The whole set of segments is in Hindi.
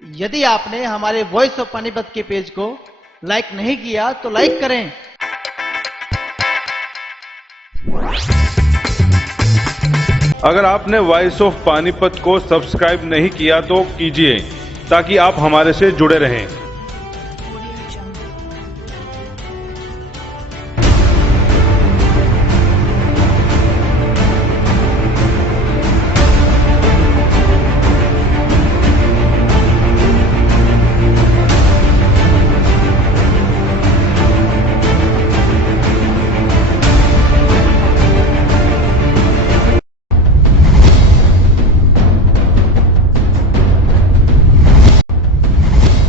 यदि आपने हमारे वॉइस ऑफ पानीपत के पेज को लाइक नहीं किया तो लाइक करें। अगर आपने वॉइस ऑफ पानीपत को सब्सक्राइब नहीं किया तो कीजिए, ताकि आप हमारे से जुड़े रहें।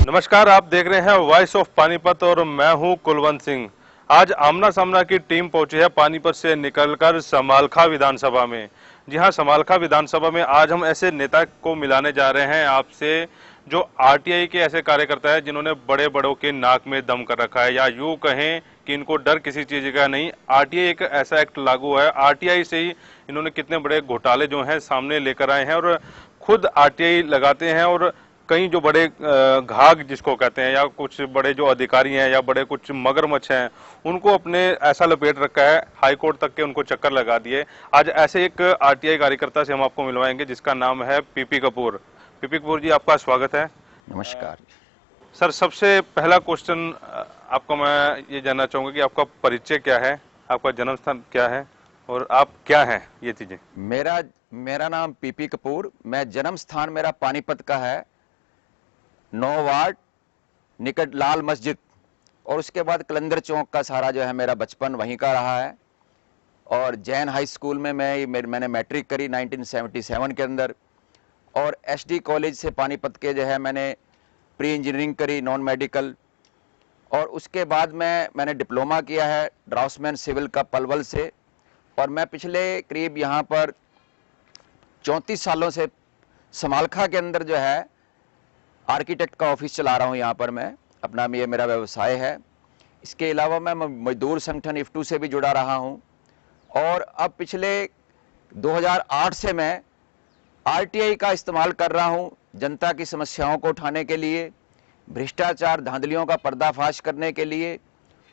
नमस्कार, आप देख रहे हैं वॉइस ऑफ पानीपत और मैं हूं कुलवंत सिंह। आज आमना सामना की टीम पहुंची है पानीपत से निकलकर समालखा विधानसभा में। जी हां, समालखा विधानसभा में आज हम ऐसे नेता को मिलाने जा रहे हैं आपसे जो आरटीआई के ऐसे कार्यकर्ता है जिन्होंने बड़े बड़ों के नाक में दम कर रखा है, या यूं कहें कि इनको डर किसी चीज का नहीं। आरटीआई एक ऐसा एक्ट लागू है, आरटीआई से ही इन्होंने कितने बड़े घोटाले जो हैं सामने लेकर आए हैं और खुद आरटीआई लगाते हैं। और कई जो बड़े घाघ जिसको कहते हैं, या कुछ बड़े जो अधिकारी हैं या बड़े कुछ मगरमच्छ हैं, उनको अपने ऐसा लपेट रखा है, हाई कोर्ट तक के उनको चक्कर लगा दिए। आज ऐसे एक आरटीआई कार्यकर्ता से हम आपको मिलवाएंगे जिसका नाम है पीपी कपूर। पीपी कपूर जी, आपका स्वागत है। नमस्कार। सर, सबसे पहला क्वेश्चन आपको मैं ये जानना चाहूंगा कि आपका परिचय क्या है, आपका जन्म स्थान क्या है और आप क्या हैं, ये चीजें। मेरा नाम पीपी कपूर, मैं जन्म स्थान मेरा पानीपत का है, 9 वार्ड निकट लाल मस्जिद, और उसके बाद कलंदर चौक का सारा जो है मेरा बचपन वहीं का रहा है। और जैन हाई स्कूल में मैंने मैट्रिक करी 1977 के अंदर, और एसडी कॉलेज से पानीपत के जो है मैंने प्री इंजीनियरिंग करी, नॉन मेडिकल। और उसके बाद मैंने डिप्लोमा किया है ड्राफ्ट्समैन सिविल का पलवल से। और मैं पिछले करीब यहाँ पर 34 सालों से समालखा के अंदर जो है आर्किटेक्ट का ऑफिस चला रहा हूँ। यहाँ पर मैं अपना ये मेरा व्यवसाय है। इसके अलावा मैं मजदूर संगठन इफ्टू से भी जुड़ा रहा हूँ। और अब पिछले 2008 से मैं आरटीआई का इस्तेमाल कर रहा हूँ जनता की समस्याओं को उठाने के लिए, भ्रष्टाचार धांधलियों का पर्दाफाश करने के लिए।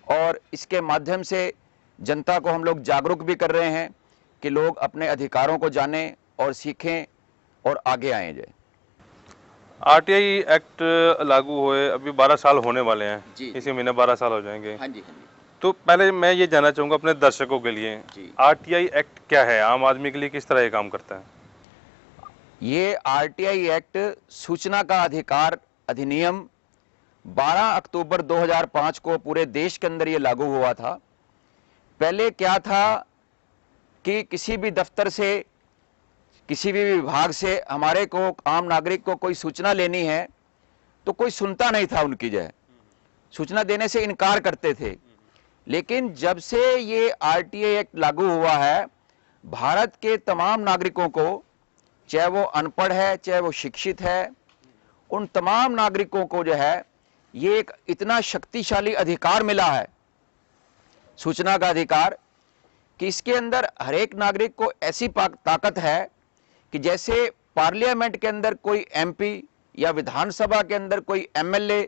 और इसके माध्यम से जनता को हम लोग जागरूक भी कर रहे हैं कि लोग अपने अधिकारों को जानें और सीखें और आगे आए जाए। आरटीआई एक्ट लागू हुए अभी 12 साल होने वाले हैं जी, इसी महीने 12 साल हो जाएंगे। हाँ जी, हाँ जी। तो पहले मैं ये जानना चाहूंगा अपने दर्शकों के लिए, आरटीआई एक्ट क्या है, आम आदमी के लिए किस तरह ये काम करता है। ये आरटीआई एक्ट सूचना का अधिकार अधिनियम 12 अक्टूबर 2005 को पूरे देश के अंदर ये लागू हुआ था। पहले क्या था कि किसी भी दफ्तर से, किसी भी विभाग से हमारे को, आम नागरिक को कोई सूचना लेनी है तो कोई सुनता नहीं था, उनकी जो है सूचना देने से इनकार करते थे। लेकिन जब से ये आरटीआई एक्ट लागू हुआ है, भारत के तमाम नागरिकों को, चाहे वो अनपढ़ है चाहे वो शिक्षित है, उन तमाम नागरिकों को जो है ये एक इतना शक्तिशाली अधिकार मिला है, सूचना का अधिकार, कि इसके अंदर हर एक नागरिक को ऐसी ताकत है कि जैसे पार्लियामेंट के अंदर कोई एमपी या विधानसभा के अंदर कोई एमएलए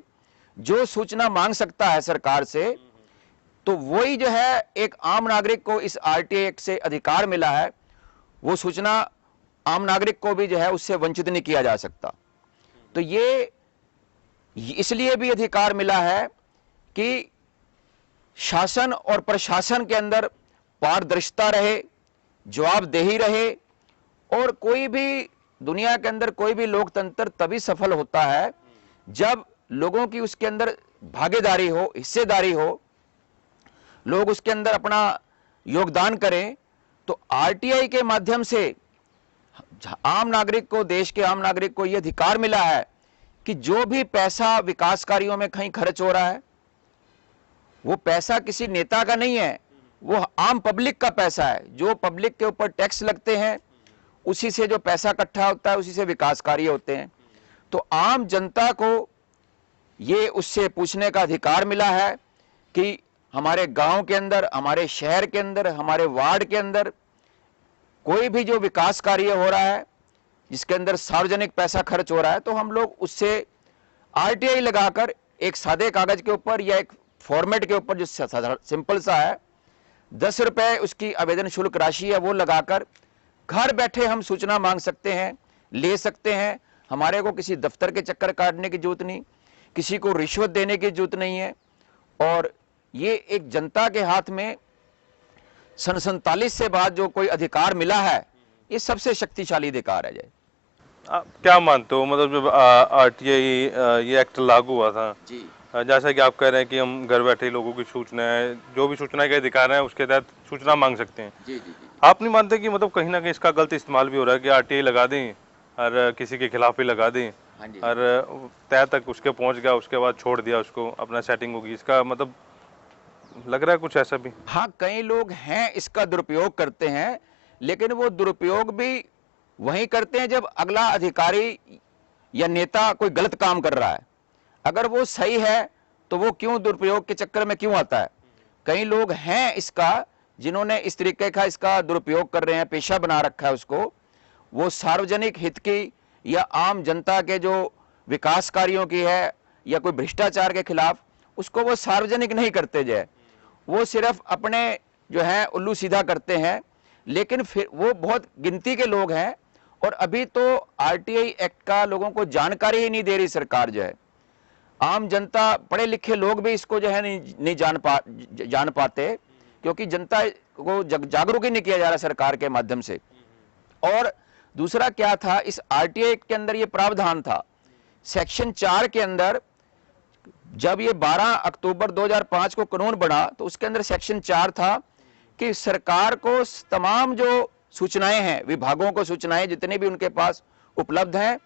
जो सूचना मांग सकता है सरकार से, तो वही जो है एक आम नागरिक को इस आरटीआई एक्ट से अधिकार मिला है। वो सूचना आम नागरिक को भी जो है उससे वंचित नहीं किया जा सकता। तो ये इसलिए भी अधिकार मिला है कि शासन और प्रशासन के अंदर पारदर्शिता रहे, जवाबदेही रहे, और कोई भी दुनिया के अंदर कोई भी लोकतंत्र तभी सफल होता है जब लोगों की उसके अंदर भागीदारी हो, हिस्सेदारी हो, लोग उसके अंदर अपना योगदान करें। तो आरटीआई के माध्यम से आम नागरिक को, देश के आम नागरिक को यह अधिकार मिला है कि जो भी पैसा विकास कार्यों में कहीं खर्च हो रहा है, वो पैसा किसी नेता का नहीं है, वो आम पब्लिक का पैसा है। जो पब्लिक के ऊपर टैक्स लगते हैं उसी से जो पैसा इकट्ठा होता है, उसी से विकास कार्य होते हैं। तो आम जनता को ये उससे पूछने का अधिकार मिला है कि हमारे गांव के अंदर, हमारे शहर के अंदर, हमारे वार्ड के अंदर कोई भी जो विकास कार्य हो रहा है जिसके अंदर सार्वजनिक पैसा खर्च हो रहा है, तो हम लोग उससे आरटीआई लगाकर एक सादे कागज के ऊपर या एक फॉर्मेट के ऊपर जो सिंपल सा है, 10 रुपए उसकी आवेदन शुल्क राशि है, वो लगाकर घर बैठे हम सूचना मांग सकते हैं, ले सकते हैं। हमारे को किसी दफ्तर के चक्कर काटने की जरूरत नहीं, किसी को रिश्वत देने की जरूरत नहीं है। और ये एक जनता के हाथ में सन 47 से बाद जो कोई अधिकार मिला है, ये सबसे शक्तिशाली अधिकार है। जय, आप क्या मानते हो, मतलब जब आरटीआई ये एक्ट लागू हुआ था, जी जैसा कि आप कह रहे हैं कि हम घर बैठे लोगों की सूचनाएं, जो भी सूचना के अधिकार हैं उसके तहत सूचना मांग सकते हैं, जी जी जी। आप नहीं मानते कि मतलब कहीं ना कहीं इसका गलत इस्तेमाल भी हो रहा है कि आरटीआई लगा दें और किसी के खिलाफ ही लगा दें हाँ जी। और तय तक उसके पहुंच गया, उसके बाद छोड़ दिया उसको, अपना सेटिंग होगी, इसका मतलब लग रहा है कुछ ऐसा भी? हाँ, कई लोग हैं इसका दुरुपयोग करते हैं, लेकिन वो दुरुपयोग भी वही करते हैं जब अगला अधिकारी या नेता कोई गलत काम कर रहा है। अगर वो सही है तो वो क्यों दुरुपयोग के चक्कर में क्यों आता है? कई लोग हैं इसका, जिन्होंने इस तरीके का इसका दुरुपयोग कर रहे हैं, पेशा बना रखा है उसको। वो सार्वजनिक हित की या आम जनता के जो विकास कार्यों की है या कोई भ्रष्टाचार के खिलाफ, उसको वो सार्वजनिक नहीं करते। जय, वो सिर्फ अपने जो है उल्लू सीधा करते हैं। लेकिन फिर वो बहुत गिनती के लोग हैं, और अभी तो आरटीआई एक्ट का लोगों को जानकारी ही नहीं दे रही सरकार। जो है आम जनता, पढ़े लिखे लोग भी इसको जो है नहीं जान पाते, क्योंकि जनता को जागरूक ही नहीं किया जा रहा सरकार के माध्यम से। और दूसरा क्या था, इस आरटीआई एक्ट के अंदर ये प्रावधान था, सेक्शन 4 के अंदर, जब ये 12 अक्टूबर 2005 को कानून बना तो उसके अंदर सेक्शन 4 था कि सरकार को तमाम जो सूचनाएं हैं, विभागों को सूचनाएं जितने भी उनके पास उपलब्ध हैं,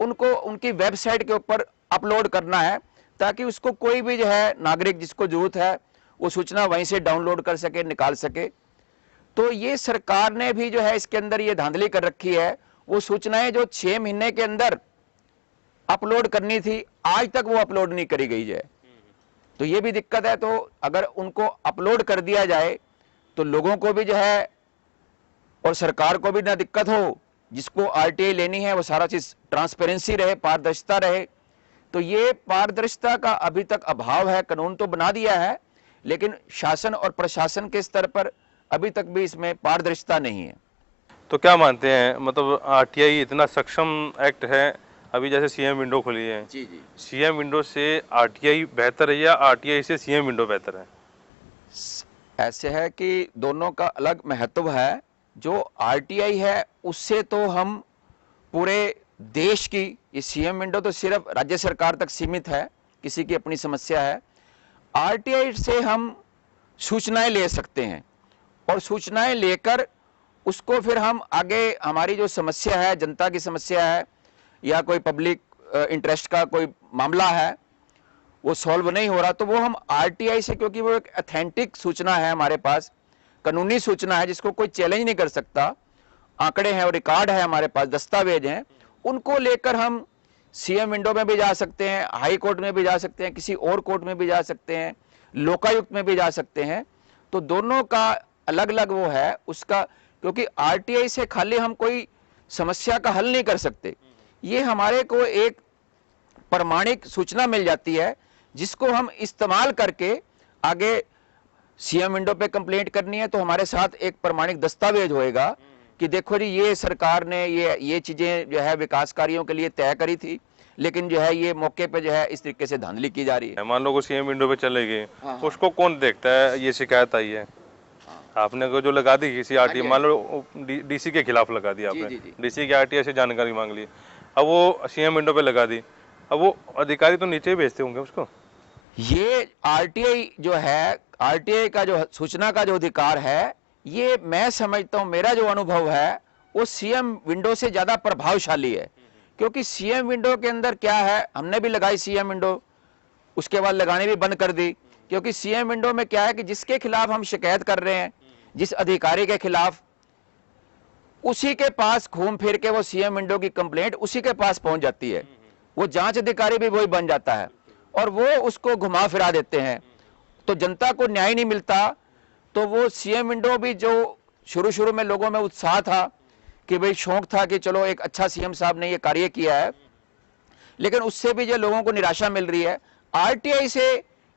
उनको उनकी वेबसाइट के ऊपर अपलोड करना है, ताकि उसको कोई भी जो है नागरिक जिसको जरूरत है वो सूचना वहीं से डाउनलोड कर सके, निकाल सके। तो ये सरकार ने भी जो है इसके अंदर ये धांधली कर रखी है। वो सूचनाएं जो 6 महीने के अंदर अपलोड करनी थी, आज तक वो अपलोड नहीं करी गई है। तो ये भी दिक्कत है। तो अगर उनको अपलोड कर दिया जाए तो लोगों को भी जो है और सरकार को भी ना दिक्कत हो, जिसको आरटीआई लेनी है वो सारा चीज ट्रांसपेरेंसी रहे, पारदर्शिता रहे। तो ये पारदर्शिता का अभी तक अभाव है। कानून तो बना दिया है, लेकिन शासन और प्रशासन के स्तर पर अभी तक भी इसमें पारदर्शिता नहीं है। तो क्या मानते हैं, मतलब आरटीआई इतना सक्षम एक्ट है, अभी जैसे सीएम विंडो खुली है, जी जी। सीएम विंडो से आरटीआई बेहतर है या आरटीआई से सीएम विंडो बेहतर है? ऐसे है कि दोनों का अलग महत्व है। जो आरटीआई है उससे तो हम पूरे देश की, ये सीएम विंडो तो सिर्फ राज्य सरकार तक सीमित है, किसी की अपनी समस्या है। आरटीआई से हम सूचनाएं ले सकते हैं, और सूचनाएं लेकर उसको फिर हम आगे, हमारी जो समस्या है, जनता की समस्या है या कोई पब्लिक इंटरेस्ट का कोई मामला है, वो सॉल्व नहीं हो रहा, तो वो हम आरटीआई से, क्योंकि वो एक ऑथेंटिक सूचना है, हमारे पास कानूनी सूचना है जिसको कोई चैलेंज नहीं कर सकता, आंकड़े हैं और रिकॉर्ड है हमारे पास, दस्तावेज हैं, उनको लेकर हम सीएम विंडो में भी जा सकते हैं, हाई कोर्ट में भी जा सकते हैं, किसी और कोर्ट में भी जा सकते हैं, लोकायुक्त में भी जा सकते हैं। तो दोनों का अलग अलग वो है उसका, क्योंकि आरटीआई से खाली हम कोई समस्या का हल नहीं कर सकते। ये हमारे को एक प्रमाणिक सूचना मिल जाती है, जिसको हम इस्तेमाल करके आगे सीएम विंडो पे कंप्लेंट करनी है तो हमारे साथ एक प्रमाणिक दस्तावेज होएगा कि देखो जी, ये सरकार ने ये चीजें जो है विकास कार्यों के लिए तय करी थी, लेकिन जो है ये मौके पे जो है इस तरीके से धांधली की जा रही है। मान लो को सीएम विंडो पे चले गए, हाँ, उसको कौन देखता है? ये शिकायत आई है, आपने को जो लगा दी किसी आरटीआई, मान लो डीसी के खिलाफ लगा दी आपने, डीसी के आरटीआई से जानकारी मांग ली, अब वो सीएम विंडो पे लगा दी, अब वो अधिकारी तो नीचे ही भेजते होंगे उसको। ये आरटीआई जो है, आरटीआई का जो सूचना का जो अधिकार है, ये मैं समझता हूं, मेरा जो अनुभव है वो सीएम विंडो से ज्यादा प्रभावशाली है। क्योंकि सीएम विंडो के अंदर क्या है, हमने भी लगाई सीएम विंडो, उसके बाद लगानी भी बंद कर दी, क्योंकि सीएम विंडो में क्या है कि जिसके खिलाफ हम शिकायत कर रहे हैं, जिस अधिकारी के खिलाफ, उसी के पास घूम फिर के वो सीएम विंडो की कंप्लेंट उसी के पास पहुंच जाती है। वो जांच अधिकारी भी वही बन जाता है और वो उसको घुमा फिरा देते हैं, तो जनता को न्याय नहीं मिलता। तो वो सीएम विंडो भी, जो शुरू शुरू में लोगों में उत्साह था कि भाई, शौक था कि चलो एक अच्छा सीएम साहब ने ये कार्य किया है, लेकिन उससे भी जो लोगों को निराशा मिल रही है। आरटीआई से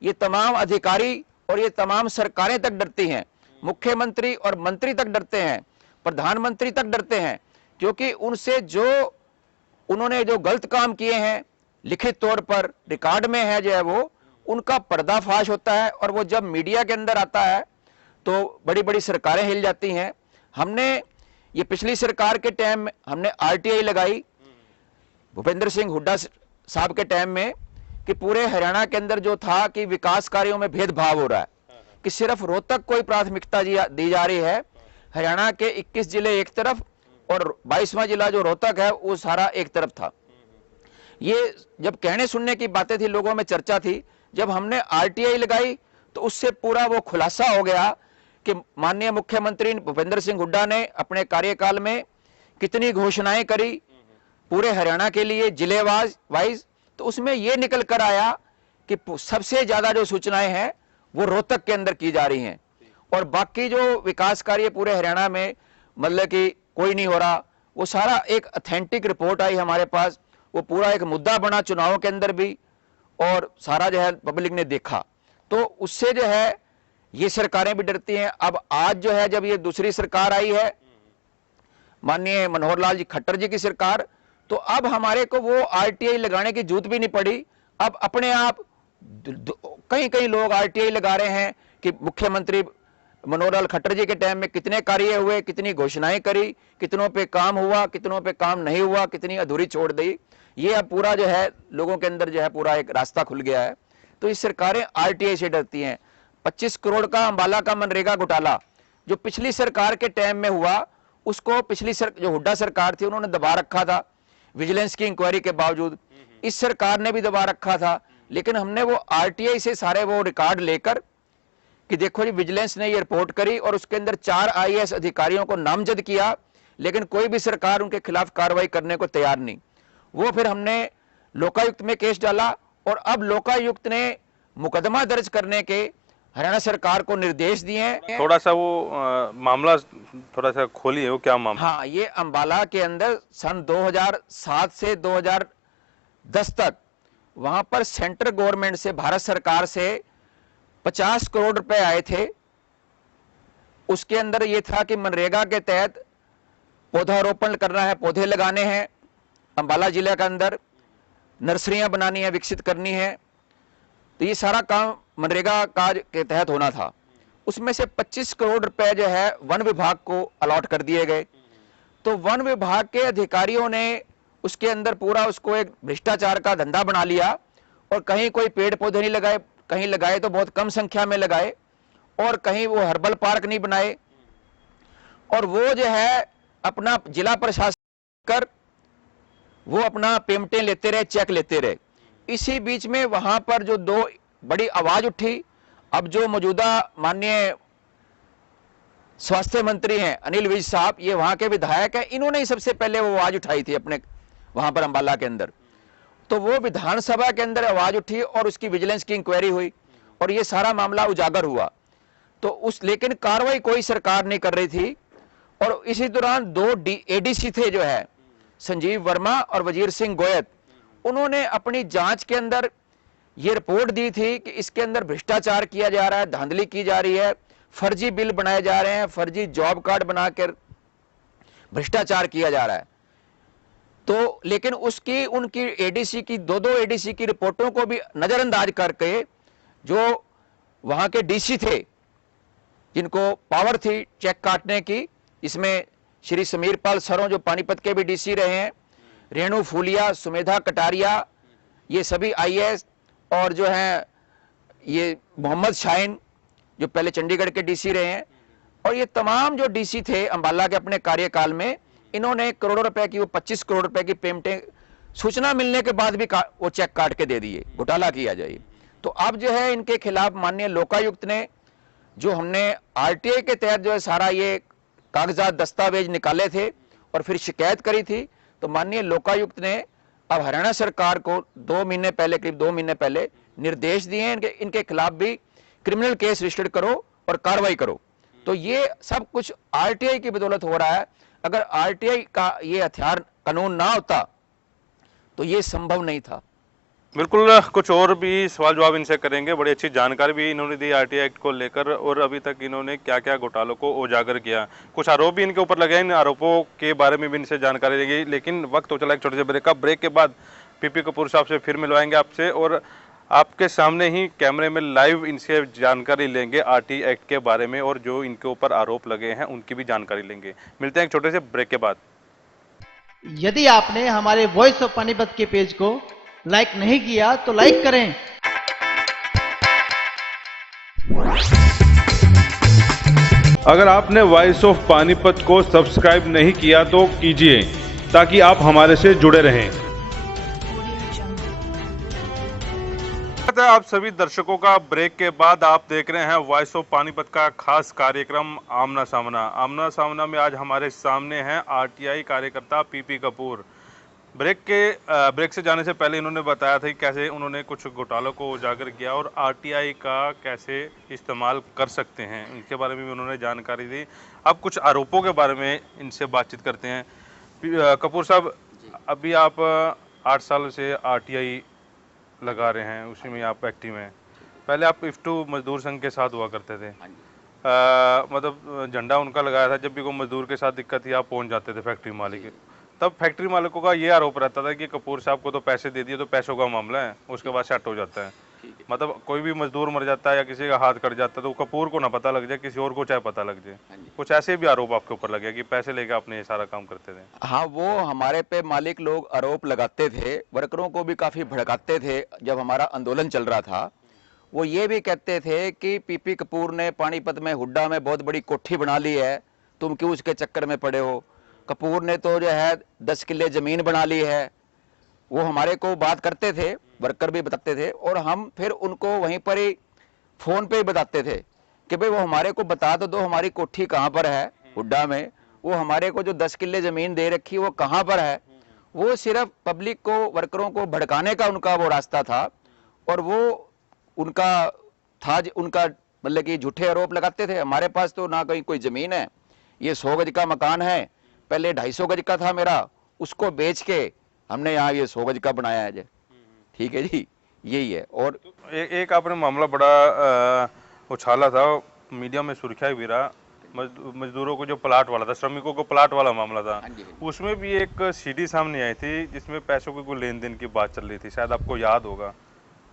ये तमाम अधिकारी और ये तमाम सरकारें तक डरती हैं, मुख्यमंत्री और मंत्री तक डरते हैं, प्रधानमंत्री तक डरते हैं, क्योंकि उनसे जो उन्होंने जो गलत काम किए हैं लिखित तौर पर रिकॉर्ड में है जो है वो उनका पर्दाफाश होता है, और वो जब मीडिया के अंदर आता है तो बड़ी बड़ी सरकारें हिल जाती हैं। हमने ये पिछली सरकार के टाइम में हमने आरटीआई लगाई भूपेंद्र सिंह हुड्डा साहब के टाइम में, कि पूरे हरियाणा के अंदर जो था कि विकास कार्यों में भेदभाव हो रहा है, कि सिर्फ रोहतक को ही प्राथमिकता दी जा रही है। हरियाणा के 21 जिले एक तरफ और 22वां जिला जो रोहतक है वो सारा एक तरफ था। ये जब कहने सुनने की बातें थी, लोगों में चर्चा थी, जब हमने आरटीआई लगाई तो उससे पूरा वो खुलासा हो गया कि माननीय मुख्यमंत्री भूपेंद्र सिंह हुड्डा ने अपने कार्यकाल में कितनी घोषणाएं करी पूरे हरियाणा के लिए जिले वाइज। तो उसमें यह निकल कर आया कि सबसे ज्यादा जो सूचनाएं हैं वो रोहतक के अंदर की जा रही हैं, और बाकी जो विकास कार्य पूरे हरियाणा में मतलब कि कोई नहीं हो रहा। वो सारा एक ऑथेंटिक रिपोर्ट आई हमारे पास, वो पूरा एक मुद्दा बना चुनावों के अंदर भी, और सारा जो है पब्लिक ने देखा। तो उससे जो है ये सरकारें भी डरती हैं। अब आज जो है जब ये दूसरी सरकार आई है माननीय मनोहर लाल जी खट्टर जी की सरकार, तो अब हमारे को वो आरटीआई लगाने की जरूरत भी नहीं पड़ी। अब अपने आप कई कई लोग आरटीआई लगा रहे हैं कि मुख्यमंत्री मनोहर लाल खट्टर जी के टाइम में कितने कार्य हुए, कितनी घोषणाएं करी, कितनों पे काम हुआ, कितनों पे काम नहीं हुआ, कितनी अधूरी छोड़ दी। ये अब पूरा जो है लोगों के अंदर जो है पूरा एक रास्ता खुल गया है। तो इस सरकारें आरटीआई से डरती हैं। 25 करोड़ का अंबाला का मनरेगा घोटाला जो पिछली सरकार के टाइम में हुआ, उसको पिछली जो हुड्डा सरकार थी उन्होंने दबा रखा था विजिलेंस की इंक्वायरी के बावजूद। इस सरकार ने भी दबा रखा था, लेकिन हमने वो आरटीआई से सारे वो रिकॉर्ड लेकर कि देखो जी विजिलेंस ने ये रिपोर्ट करी और उसके अंदर 4 आईएएस अधिकारियों को नामजद किया, लेकिन कोई भी सरकार उनके खिलाफ कार्रवाई करने को तैयार नहीं। वो फिर हमने लोकायुक्त में केस डाला, और अब लोकायुक्त ने मुकदमा दर्ज करने के हरियाणा सरकार को निर्देश दिए हैं। थोड़ा सा वो मामला थोड़ा सा खोलिए, वो क्या मामला? हाँ, ये अंबाला के अंदर सन 2007 से 2010 तक वहां पर सेंट्रल गवर्नमेंट से, भारत सरकार से 50 करोड़ रुपए आए थे। उसके अंदर ये था कि मनरेगा के तहत पौधारोपण करना है, पौधे लगाने हैं अंबाला जिले के अंदर, नर्सरियां बनानी है, विकसित करनी है। तो ये सारा काम मनरेगा काज के तहत होना था। उसमें से 25 करोड़ रुपए जो है वन विभाग को अलॉट कर दिए गए। तो वन विभाग के अधिकारियों ने उसके अंदर पूरा उसको एक भ्रष्टाचार का धंधा बना लिया, और कहीं कोई पेड़ पौधे नहीं लगाए, कहीं लगाए तो बहुत कम संख्या में लगाए, और कहीं वो हर्बल पार्क नहीं बनाए, और वो जो है अपना जिला प्रशासन कर वो अपना पेमेंटें लेते रहे, चेक लेते रहे। इसी बीच में वहां पर जो दो बड़ी आवाज उठी। अब जो मौजूदा माननीय स्वास्थ्य मंत्री हैं अनिल विज साहब, ये वहां के विधायक हैं, इन्होंने ही सबसे पहले वो आवाज उठाई थी अपने वहां पर अंबाला के अंदर। तो वो विधानसभा के अंदर आवाज उठी और उसकी विजिलेंस की इंक्वायरी हुई, और ये सारा मामला उजागर हुआ। तो लेकिन कार्रवाई कोई सरकार नहीं कर रही थी। और इसी दौरान 2 एडीसी थे जो है संजीव वर्मा और वजीर सिंह गोयत, उन्होंने अपनी जांच के अंदर ये रिपोर्ट दी थी कि इसके अंदर भ्रष्टाचार किया जा रहा है, धांधली की जा रही है, फर्जी बिल बनाए जा रहे हैं, फर्जी जॉब कार्ड बनाकर भ्रष्टाचार किया जा रहा है। तो लेकिन उसकी उनकी एडीसी की 2 एडीसी की रिपोर्टों को भी नजरअंदाज करके जो वहां के डीसी थे जिनको पावर थी चेक काटने की, इसमें श्री समीर पाल सरों जो पानीपत के भी डीसी रहे हैं, रेणु फूलिया, सुमेधा कटारिया, ये सभी आईएएस, और जो है ये मोहम्मद शाहीन जो पहले चंडीगढ़ के डीसी रहे हैं, और ये तमाम जो डीसी थे अंबाला के अपने कार्यकाल में, इन्होंने करोड़ों रुपए की, वो 25 करोड़ रुपए की पेमेंटें सूचना मिलने के बाद भी वो चेक काट के दे दिए, घोटाला किया जाए। तो अब जो है इनके खिलाफ माननीय लोकायुक्त ने, जो हमने आरटीआई के तहत जो है सारा ये कागजात दस्तावेज निकाले थे और फिर शिकायत करी थी, तो माननीय लोकायुक्त ने अब हरियाणा सरकार को 2 महीने पहले, करीब 2 महीने पहले निर्देश दिए हैं इनके खिलाफ भी क्रिमिनल केस रजिस्टर करो और कार्रवाई करो। तो ये सब कुछ आरटीआई की बदौलत हो रहा है। अगर आरटीआई का ये हथियार कानून ना होता तो ये संभव नहीं था। बिल्कुल, कुछ और भी सवाल जवाब इनसे करेंगे। बड़ी अच्छी जानकारी भी इन्होंने दी आरटीआई एक्ट को लेकर और अभी तक इन्होंने क्या क्या घोटालों को उजागर किया। कुछ आरोप भी इनके ऊपर लगे, इन आरोपों के बारे में भी इनसे जानकारी लेंगे। लेकिन वक्त हो चला एक छोटे से ब्रेक का। ब्रेक के बाद पीपी कपूर साहब से फिर मिलवाएंगे आपसे और आपके सामने ही कैमरे में लाइव इनसे जानकारी लेंगे आरटीआई एक्ट के बारे में और जो इनके ऊपर आरोप लगे हैं उनकी भी जानकारी लेंगे। मिलते हैं एक छोटे से ब्रेक के बाद। यदि आपने हमारे वॉइस ऑफ पानीपत के पेज को लाइक नहीं किया तो लाइक करें। अगर आपने वॉइस ऑफ पानीपत को सब्सक्राइब नहीं किया तो कीजिए ताकि आप हमारे से जुड़े रहें। आप सभी दर्शकों का ब्रेक के बाद आप देख रहे हैं वॉइस ऑफ पानीपत का खास कार्यक्रम आमना सामना। आमना सामना में आज हमारे सामने हैं आरटीआई कार्यकर्ता पीपी कपूर। ब्रेक से जाने से पहले इन्होंने बताया था कि कैसे उन्होंने कुछ घोटालों को उजागर किया और आरटीआई का कैसे इस्तेमाल कर सकते हैं, इनके बारे में भी उन्होंने जानकारी दी। अब कुछ आरोपों के बारे में इनसे बातचीत करते हैं। कपूर साहब, अभी आप 8 साल से आरटीआई लगा रहे हैं, उसी में आप एक्टिव हैं। पहले आप इफ्टू मजदूर संघ के साथ हुआ करते थे। मतलब झंडा उनका लगाया था, जब भी कोई मजदूर के साथ दिक्कत थी आप पहुंच जाते थे फैक्ट्री मालिक। तब फैक्ट्री मालिकों का ये आरोप रहता था कि कपूर साहब को तो पैसे दे दिए तो पैसों का मामला है, उसके बाद सेट हो जाता है। मतलब कोई भी मजदूर मर जाता है या किसी का हाथ कट जाता है तो कपूर को ना पता लग जाए, किसी और को चाहे पता लग जाए। कुछ ऐसे भी आरोप आपके ऊपर लगे कि पैसे लेके आपने ये सारा काम करते थे। हाँ, वो हमारे पे मालिक लोग आरोप लगाते थे, वर्करों को भी काफी भड़काते थे। जब हमारा आंदोलन चल रहा था वो ये भी कहते थे कि पीपी कपूर ने पानीपत में हुड्डा में बहुत बड़ी कोठी बना ली है, तुम क्यों उसके चक्कर में पड़े हो। कपूर ने तो जो है 10 किले जमीन बना ली है। वो हमारे को बात करते थे, वर्कर भी बताते थे और हम फिर उनको वहीं पर ही फोन पे ही बताते थे कि भाई वो हमारे को बता तो दो हमारी कोठी कहाँ पर है हुड्डा में, वो हमारे को जो 10 किले जमीन दे रखी वो कहाँ पर है। वो सिर्फ पब्लिक को, वर्करों को भड़काने का उनका वो रास्ता था और वो उनका था, उनका मतलब कि झूठे आरोप लगाते थे। हमारे पास तो ना कहीं कोई जमीन है, ये 100 गज का मकान है, पहले 250 गज का था मेरा, उसको बेच के हमने यहाँ ये 100 गज का बनाया है जी। ठीक है जी, यही है। और एक आपने मामला बड़ा उछाला था, मीडिया में सुर्खियां भी रहा, मजदूरों को जो प्लाट वाला था, श्रमिकों को प्लाट वाला मामला था। उसमें भी एक सीडी सामने आई थी जिसमें पैसों की कोई लेन देन की बात चल रही थी, शायद आपको याद होगा।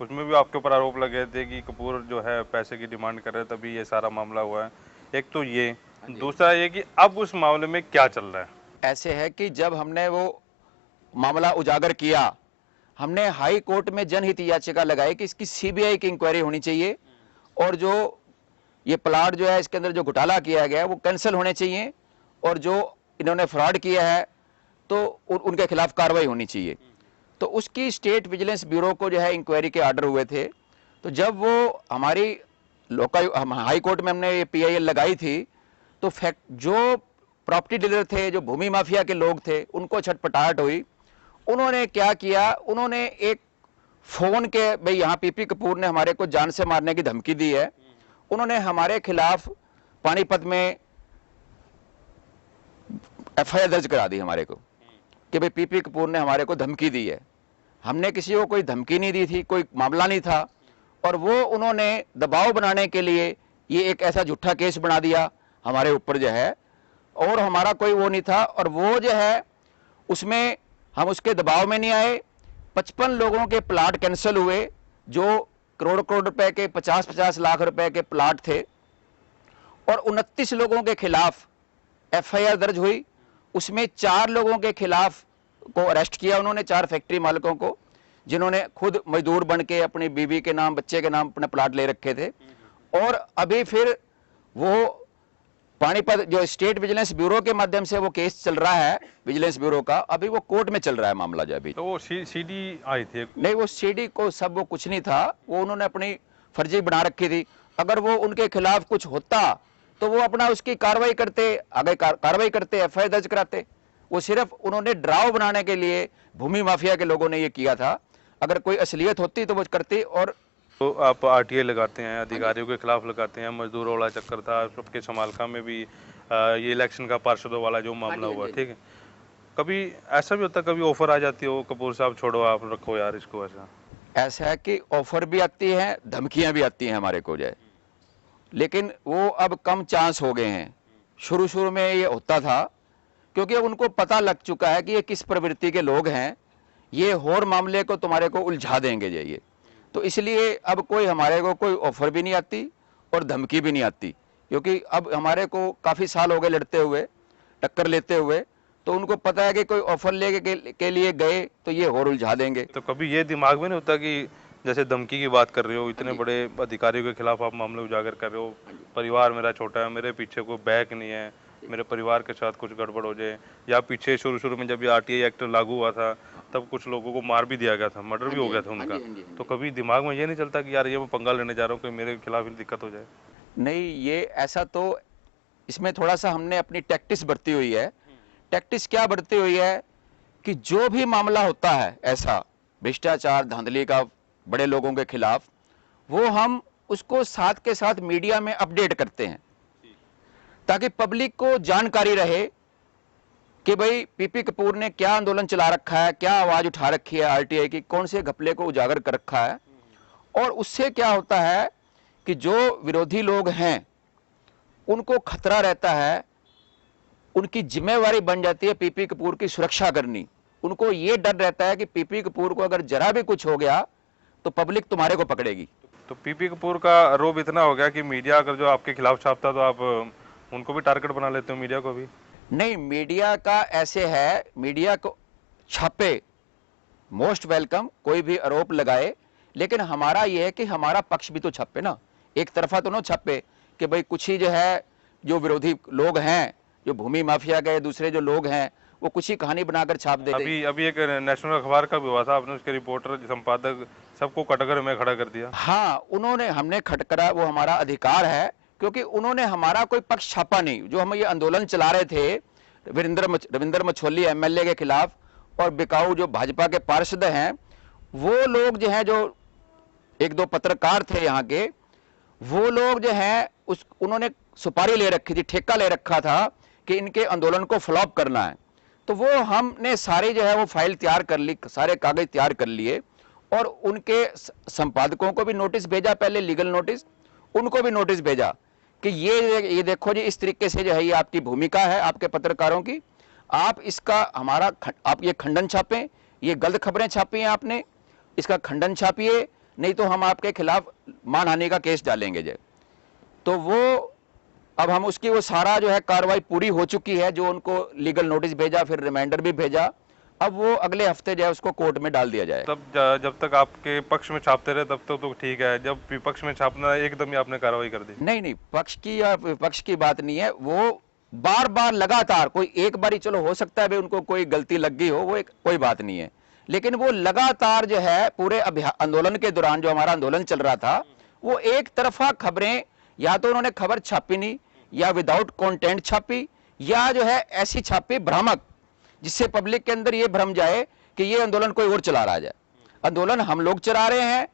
उसमें भी आपके ऊपर आरोप लगे थे कि कपूर जो है पैसे की डिमांड कर रहे, तभी ये सारा मामला हुआ है। एक तो ये, दूसरा ये कि अब उस मामले में क्या चल रहा है। ऐसे है कि जब हमने वो मामला उजागर किया, हमने हाई कोर्ट में जनहित याचिका लगाई कि इसकी सीबीआई की इंक्वायरी होनी चाहिए और जो ये प्लाट जो है इसके अंदर जो घोटाला किया गया है वो कैंसिल होने चाहिए और जो इन्होंने फ्रॉड किया है तो उनके खिलाफ कार्रवाई होनी चाहिए। तो उसकी स्टेट विजिलेंस ब्यूरो को जो है इंक्वायरी के आर्डर हुए थे। तो जब वो हमारी हाई कोर्ट में हमने ये पीआईएल लगाई थी तो जो प्रॉपर्टी डीलर थे, जो भूमि माफिया के लोग थे, उनको छटपटाहट हुई। उन्होंने क्या किया, उन्होंने एक फोन के, भाई यहाँ पीपी कपूर ने हमारे को जान से मारने की धमकी दी है, उन्होंने हमारे खिलाफ पानीपत में एफआईआर दर्ज करा दी हमारे को कि भाई पीपी कपूर ने हमारे को धमकी दी है। हमने किसी को कोई धमकी नहीं दी थी, कोई मामला नहीं था और वो उन्होंने दबाव बनाने के लिए ये एक ऐसा झूठा केस बना दिया हमारे ऊपर जो है, और हमारा कोई वो नहीं था। और वो जो है उसमें हम उसके दबाव में नहीं आए। 55 लोगों के प्लाट कैंसिल हुए जो करोड़ करोड़ रुपए के, 50-50 लाख रुपए के प्लाट थे और 29 लोगों के खिलाफ एफआईआर दर्ज हुई। उसमें 4 लोगों के खिलाफ को अरेस्ट किया उन्होंने, 4 फैक्ट्री मालिकों को जिन्होंने खुद मजदूर बन के अपनी बीवी के नाम, बच्चे के नाम अपने प्लाट ले रखे थे। और अभी फिर वो पानीपत जो स्टेट विजिलेंस ब्यूरो के माध्यम से वो केस चल रहा है, विजिलेंस ब्यूरो का, अभी वो कोर्ट में चल रहा है मामला जो अभी। तो वो सीडी आई थी? नहीं, वो सीडी को सब वो कुछ नहीं था, वो उन्होंने अपनी फर्जी बना रखी थी। अगर वो उनके खिलाफ कुछ होता तो वो अपना उसकी कार्रवाई करते, आगे कार्रवाई करते, एफआईआर दर्ज कराते। वो सिर्फ उन्होंने ड्राव बनाने के लिए भूमि माफिया के लोगों ने ये किया था। अगर कोई असलियत होती तो वो करती। और तो आप आरटीआई लगाते हैं, अधिकारियों के खिलाफ लगाते हैं, मजदूरों वाला चक्कर था, सबके समालखा में भी ये इलेक्शन का पार्षदों वाला जो मामला हुआ, ठीक है। कभी ऐसा भी होता है, कभी ऑफर आ जाती हो कपूर साहब छोड़ो आप रखो यार इसको, ऐसा? ऐसा है कि ऑफर भी आती है, धमकियां भी आती हैं हमारे को, जाए लेकिन वो अब कम चांस हो गए हैं। शुरू शुरू में ये होता था, क्योंकि अब उनको पता लग चुका है कि ये किस प्रवृत्ति के लोग हैं, ये और मामले को तुम्हारे को उलझा देंगे जाइए। तो इसलिए अब कोई हमारे को कोई ऑफर भी नहीं आती और धमकी भी नहीं आती, क्योंकि अब हमारे को काफ़ी साल हो गए लड़ते हुए, टक्कर लेते हुए, तो उनको पता है कि कोई ऑफर लेके के लिए गए तो ये और उलझा देंगे। तो कभी ये दिमाग में नहीं होता कि जैसे धमकी की बात कर रहे हो, इतने बड़े अधिकारियों के खिलाफ आप मामले उजागर कर रहे हो, परिवार मेरा छोटा है, मेरे पीछे कोई बैक नहीं है, मेरे परिवार के साथ कुछ गड़बड़ हो जाए, या पीछे शुरू शुरू में जब ये आरटीआई एक्ट लागू हुआ था तब कुछ लोगों को मार भी दिया गया था, मर्डर भी हो गया था उनका, तो कभी दिमाग में ये नहीं चलता कि यार ये मैं पंगा लेने जा रहा हूँ कि मेरे खिलाफ दिक्कत हो जाए? नहीं, ये ऐसा तो इसमें थोड़ा सा हमने अपनी टैक्टिस बरती हुई है। टैक्टिस क्या बरती हुई है कि जो भी मामला होता है ऐसा भ्रष्टाचार धांधली का बड़े लोगों के खिलाफ, वो हम उसको साथ के साथ मीडिया में अपडेट करते हैं, ताकि पब्लिक को जानकारी रहे कि भाई पीपी कपूर ने क्या आंदोलन चला रखा है, क्या आवाज उठा रखी है आरटीआई की, कौन से घपले को उजागर कर रखा है। और उससे क्या होता है कि जो विरोधी लोग हैं उनको खतरा रहता है, उनकी जिम्मेवारी बन जाती है पीपी कपूर की सुरक्षा करनी। उनको ये डर रहता है कि पीपी कपूर को अगर जरा भी कुछ हो गया तो पब्लिक तुम्हारे को पकड़ेगी। तो पीपी कपूर का आरोप इतना हो गया कि मीडिया अगर जो आपके खिलाफ छापता तो आप उनको भी टारगेट बना लेते हो, मीडिया को भी? नहीं, मीडिया का ऐसे है, मीडिया को छापे, मोस्ट वेलकम, कोई भी आरोप लगाए, लेकिन हमारा ये है कि हमारा पक्ष भी तो छापे ना, एक तरफा तो ना छापे कि भाई कुछ ही जो है जो विरोधी लोग हैं, जो भूमि माफिया के दूसरे जो लोग हैं, वो कुछ ही कहानी बनाकर छाप दे। अभी एक नेशनल अखबार का भी हुआ था, आपने उसके रिपोर्टर संपादक सबको कटघरे में खड़ा कर दिया। हाँ, उन्होंने, हमने खटकरा, वो हमारा अधिकार है, क्योंकि उन्होंने हमारा कोई पक्ष छापा नहीं। जो हम ये आंदोलन चला रहे थे रविंद्र मछोली एमएलए के खिलाफ और बिकाऊ जो भाजपा के पार्षद हैं, वो लोग जो हैं, जो एक दो पत्रकार थे यहाँ के, वो लोग जो हैं उन्होंने सुपारी ले रखी थी, ठेका ले रखा था कि इनके आंदोलन को फ्लॉप करना है। तो वो हमने सारी जो है वो फाइल तैयार कर ली, सारे कागज तैयार कर लिए और उनके संपादकों को भी नोटिस भेजा, पहले लीगल नोटिस, उनको भी नोटिस भेजा कि ये देखो जी, इस तरीके से जो है ये आपकी भूमिका है आपके पत्रकारों की, आप इसका हमारा आप ये खंडन छापें, ये गलत खबरें छापी हैं आपने, इसका खंडन छापिए, नहीं तो हम आपके खिलाफ मानहानि का केस डालेंगे जे। तो वो अब हम उसकी वो सारा जो है कार्रवाई पूरी हो चुकी है, जो उनको लीगल नोटिस भेजा, फिर रिमाइंडर भी भेजा, अब वो अगले हफ्ते जो है उसको कोर्ट में डाल दिया जाए। तब जब तक आपके पक्ष में छापते रहे तब तक तो ठीक है, जब विपक्ष में छापना एकदम ही आपने कार्रवाई कर दी? नहीं, पक्ष की या विपक्ष की बात नहीं है, वो बार बार लगातार, कोई एक बारी चलो हो सकता है भाई उनको कोई गलती लग गई हो, वो कोई बात नहीं है, लेकिन वो लगातार जो है पूरे आंदोलन के दौरान, जो हमारा आंदोलन चल रहा था, वो एक तरफा खबरें, या तो उन्होंने खबर छापी नहीं, या विदाउट कंटेंट छापी, या जो है ऐसी छापी भ्रामक, जिससे पब्लिक के अंदर ये भ्रम जाए कि ये आंदोलन कोई और चला रहा जाए। आंदोलन हम लोग चला रहे हैं,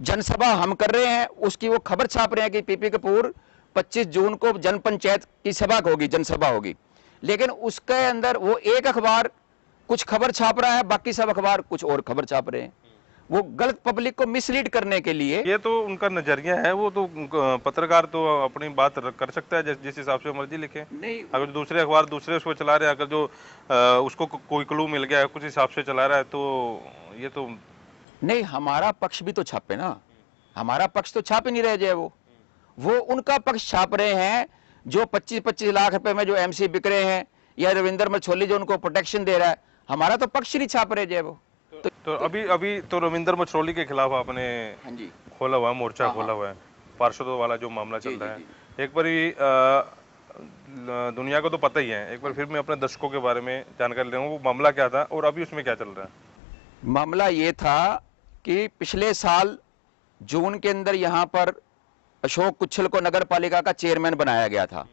जनसभा हम कर रहे हैं, उसकी वो खबर छाप रहे हैं कि पीपी कपूर 25 जून को जन पंचायत की सभा होगी, जनसभा होगी, लेकिन उसके अंदर वो एक अखबार कुछ खबर छाप रहा है, बाकी सब अखबार कुछ और खबर छाप रहे हैं, वो गलत पब्लिक को मिसलीड करने के लिए। ये तो उनका नजरिया है, वो तो पत्रकार तो अपनी बात कर सकता है जिस हिसाब से मर्जी लिखे। नहीं, अगर दूसरे अखबार दूसरे उसको चला रहे हैं, अगर जो उसको कोई क्लू मिल गया है, कुछ हिसाब से चला रहा है, तो ये तो नहीं, हमारा पक्ष भी तो छापे ना, हमारा पक्ष तो छाप ही नहीं रहे जाए, वो उनका पक्ष छाप रहे हैं, जो 25-25 लाख रुपए में जो एमसी बिक रहे हैं, या रविंद्र मछोली जो उनको प्रोटेक्शन दे रहा है, हमारा तो पक्ष नहीं छाप रहे जाए वो। तो अभी तो रविंद्र मछरोली के खिलाफ आपने हाँ जी, खोला हुआ है, मोर्चा खोला हुआ है, पार्षदों वाला जो मामला चल रहा है। एक बार दुनिया को तो पता ही है, एक बार फिर मैं अपने दर्शकों के बारे में जानकारी ले रहा हूँ, वो मामला क्या था और अभी उसमें क्या चल रहा है? मामला ये था कि पिछले साल जून के अंदर यहाँ पर अशोक कुच्छल को नगर पालिका का चेयरमैन बनाया गया था,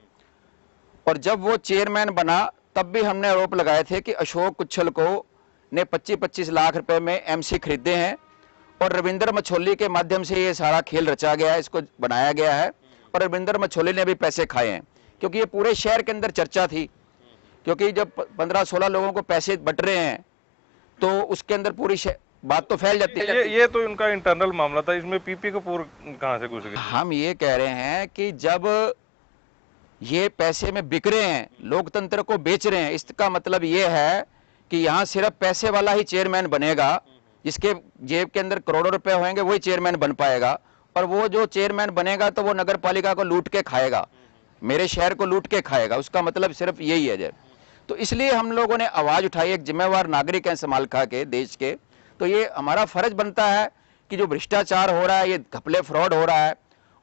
और जब वो चेयरमैन बना तब भी हमने आरोप लगाए थे कि अशोक कुच्छल को ने 25-25 लाख रुपए में एमसी खरीदे हैं, और रविंद्र मछोली के माध्यम से ये सारा खेल रचा गया है, इसको बनाया गया है, और रविंद्र मछोली ने भी पैसे खाए हैं, क्योंकि ये पूरे शहर के अंदर चर्चा थी क्योंकि जब 15-16 लोगों को पैसे बट रहे हैं तो उसके अंदर पूरी बात तो फैल जाती है। ये तो इनका इंटरनल मामला था, इसमें पीपी कपूर कहाँ से घुस गए? हम ये कह रहे हैं कि जब ये पैसे में बिक रहे हैं, लोकतंत्र को बेच रहे हैं, इसका मतलब ये है कि यहाँ सिर्फ पैसे वाला ही चेयरमैन बनेगा, जिसके जेब के अंदर करोड़ों रुपए होंगे वही चेयरमैन बन पाएगा। और वो जो चेयरमैन बनेगा तो वो नगर पालिका को लूट के खाएगा, मेरे शहर को लूट के खाएगा, उसका मतलब सिर्फ यही है जब। तो इसलिए हम लोगों ने आवाज उठाई, एक जिम्मेवार नागरिक हैं समालखा के, देश के, तो ये हमारा फर्ज बनता है कि जो भ्रष्टाचार हो रहा है, ये घपले फ्रॉड हो रहा है।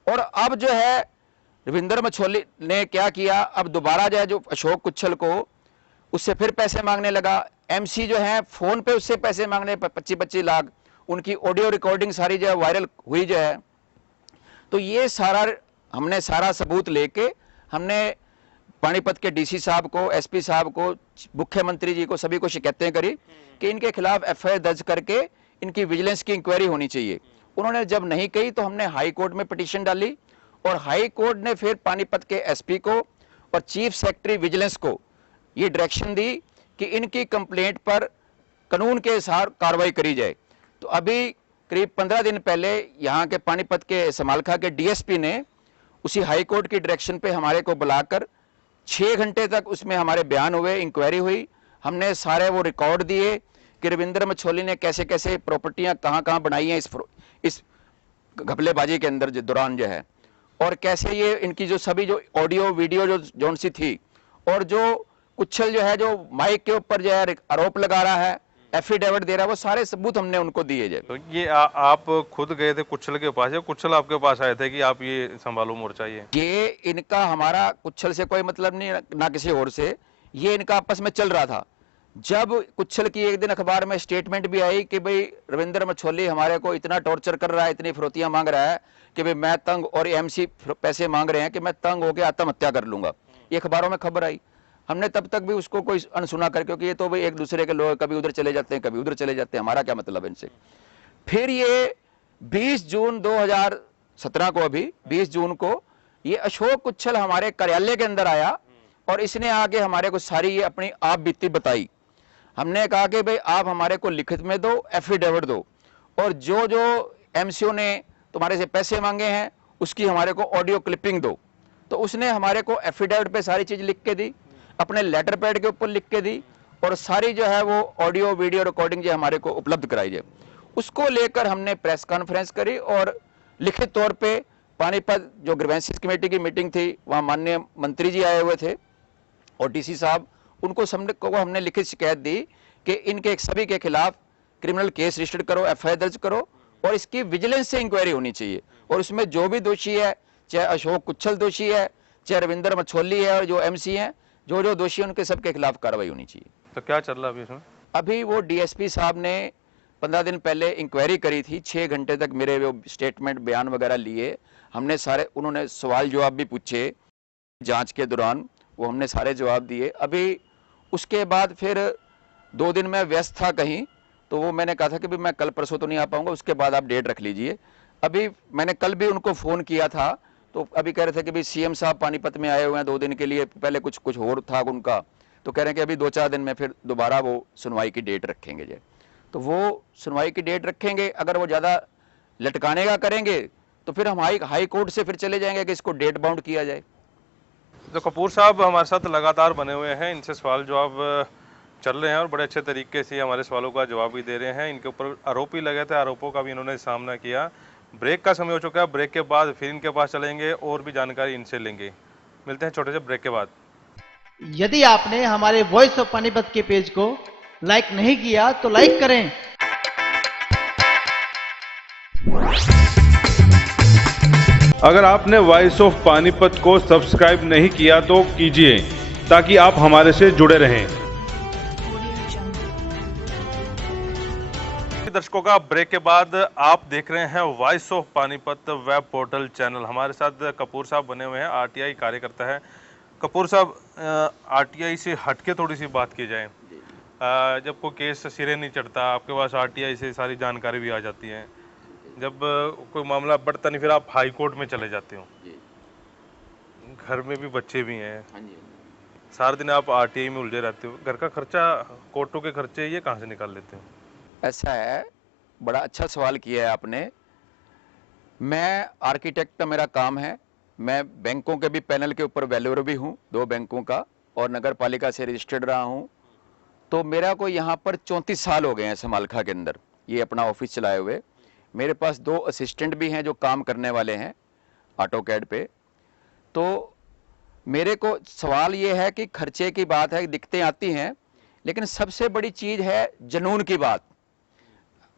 और अब जो है रविंद्र मछोली ने क्या किया, अब दोबारा जो है जो अशोक कुच्छल को उससे फिर पैसे मांगने लगा। एमसी जो है फोन पे उससे पैसे मांगने 25-25 लाख, उनकी ऑडियो रिकॉर्डिंग सारी जो है वायरल हुई जो है। तो ये सारा हमने सारा सबूत लेके हमने पानीपत के डीसी साहब को, एसपी साहब को, मुख्यमंत्री जी को, सभी को शिकायतें करी कि इनके खिलाफ एफआईआर दर्ज करके इनकी विजिलेंस की इंक्वायरी होनी चाहिए। उन्होंने जब नहीं कही तो हमने हाई कोर्ट में पिटीशन डाली और हाई कोर्ट ने फिर पानीपत के एसपी को और चीफ सेक्रेटरी विजिलेंस को ये डायरेक्शन दी कि इनकी कंप्लेंट पर कानून के अनुसार कार्रवाई करी जाए। तो अभी करीब 15 दिन पहले यहाँ के पानीपत के समालखा के डीएसपी ने उसी हाई कोर्ट की डायरेक्शन पे हमारे को बुलाकर 6 घंटे तक उसमें हमारे बयान हुए, इंक्वायरी हुई, हमने सारे वो रिकॉर्ड दिए कि रविंद्र मछोली ने कैसे कैसे प्रॉपर्टियां कहाँ कहाँ बनाई हैं इस घपलेबाजी के अंदर दौरान जो है, और कैसे ये इनकी जो सभी जो ऑडियो वीडियो जो जौन सी थी, और जो कुच्छल जो है जो माइक के ऊपर जो है आरोप लगा रहा है, एफिडेविट दे रहा है, वो सारे सबूत हमने उनको दिए जाए। तो ये आप खुद गए थे कुच्छल के पास या कुच्छल आपके पास आए थे कि आप ये संभालो मोर्चा? ये इनका हमारा कुच्छल से कोई मतलब नहीं, ना किसी और से, ये इनका आपस में चल रहा था। जब कुच्छल की एक दिन अखबार में स्टेटमेंट भी आई कि भाई रविंद्र मछोली हमारे को इतना टॉर्चर कर रहा है, इतनी फिरौतियां मांग रहा है कि भाई मैं तंग, और एमसी पैसे मांग रहे हैं कि मैं तंग होकर आत्महत्या कर लूंगा, ये अखबारों में खबर आई। हमने तब तक भी उसको कोई अनसुना कर, क्योंकि ये तो भाई एक दूसरे के लोग कभी उधर चले जाते हैं कभी उधर चले जाते हैं, हमारा क्या मतलब है इनसे। फिर ये 20 जून 2017 को, अभी 20 जून को ये अशोक कुच्छल हमारे कार्यालय के अंदर आया और इसने आके हमारे को सारी ये अपनी आप बीती बताई। हमने कहा कि भाई आप हमारे को लिखित में दो, एफिडेविट दो, और जो जो एमसीओ ने तुम्हारे से पैसे मांगे हैं उसकी हमारे को ऑडियो क्लिपिंग दो। तो उसने हमारे को एफिडेविट पे सारी चीज लिख के दी, अपने लेटर पैड के ऊपर लिख के दी, और सारी जो है वो ऑडियो वीडियो रिकॉर्डिंग जो हमारे को उपलब्ध कराई जाए। उसको लेकर हमने प्रेस कॉन्फ्रेंस करी और लिखित तौर पे पानीपत जो ग्रीवेंसेस कमेटी की मीटिंग थी, वहां माननीय मंत्री जी आए हुए थे और डीसी साहब, उनको हमने लिखित शिकायत दी कि इनके सभी के खिलाफ क्रिमिनल केस रजिस्टर करो, एफआईआर दर्ज करो, और इसकी विजिलेंस से इंक्वायरी होनी चाहिए, और उसमें जो भी दोषी है, चाहे अशोक कुच्छल दोषी है, चाहे रविंद्र मछोली है, और जो एमसी है, जो जो दोषी है उनके सबके खिलाफ कार्रवाई होनी चाहिए। तो क्या चल रहा है अभी इसमें? अभी वो डीएसपी साहब ने 15 दिन पहले इंक्वायरी करी थी, 6 घंटे तक मेरे वो स्टेटमेंट बयान वगैरह लिए हमने सारे, उन्होंने सवाल जवाब भी पूछे जांच के दौरान, वो हमने सारे जवाब दिए। अभी उसके बाद फिर 2 दिन मैं व्यस्त था कहीं, तो वो मैंने कहा था कि भी मैं कल परसों तो नहीं आ पाऊंगा, उसके बाद आप डेट रख लीजिए। अभी मैंने कल भी उनको फ़ोन किया था, तो अभी कह रहे थे कि भी सीएम साहब पानीपत में आए हुए हैं 2 दिन के लिए, पहले कुछ और था उनका, तो कह रहे हैं कि अभी 2-4 दिन में फिर दोबारा वो सुनवाई की डेट रखेंगे जे। तो वो सुनवाई की डेट रखेंगे, अगर वो ज़्यादा लटकाने का करेंगे तो फिर हम हाई कोर्ट से फिर चले जाएंगे कि इसको डेट बाउंड किया जाए। तो कपूर साहब हमारे साथ लगातार बने हुए हैं, इनसे सवाल जवाब चल रहे हैं और बड़े अच्छे तरीके से हमारे सवालों का जवाब भी दे रहे हैं। इनके ऊपर आरोप भी लगे थे, आरोपों का भी इन्होंने सामना किया। ब्रेक का समय हो चुका है, ब्रेक के बाद फिर इनके पास चलेंगे और भी जानकारी इनसे लेंगे। मिलते हैं छोटे से ब्रेक के बाद। यदि आपने हमारे वॉइस ऑफ पानीपत के पेज को लाइक नहीं किया तो लाइक करें। अगर आपने वॉइस ऑफ पानीपत को सब्सक्राइब नहीं किया तो कीजिए, ताकि आप हमारे से जुड़े रहें। दर्शकों का ब्रेक के बाद आप देख रहे हैं voice of Panipat web portal channel. हमारे साथ कपूर साहब बने हुए हैं, आरटीआई कार्यकर्ता है। कपूर साहब, आरटीआई से हटके थोड़ी सी बात की जाए, जब कोई केस सिरे नहीं चढ़ता, आपके पास आरटीआई से सारी जानकारी भी आ जाती है, जब कोई मामला बढ़ता नहीं फिर आप हाई कोर्ट में चले जाते हो, घर में भी बच्चे भी हैं, सारा दिन आप आरटीआई में उलझे रहते हो, घर का खर्चा, कोर्टों के खर्चे ये कहाँ से निकाल लेते हो? ऐसा है, बड़ा अच्छा सवाल किया है आपने। मैं आर्किटेक्ट का मेरा काम है। मैं बैंकों के भी पैनल के ऊपर वैल्यूअर भी हूँ, 2 बैंकों का, और नगर पालिका से रजिस्टर्ड रहा हूँ। तो मेरा को यहाँ पर 34 साल हो गए हैं समालखा के अंदर ये अपना ऑफिस चलाए हुए। मेरे पास 2 असिस्टेंट भी हैं जो काम करने वाले हैं ऑटोकैड पे। तो मेरे को सवाल ये है कि खर्चे की बात है, दिक्कतें आती हैं, लेकिन सबसे बड़ी चीज़ है जुनून की बात।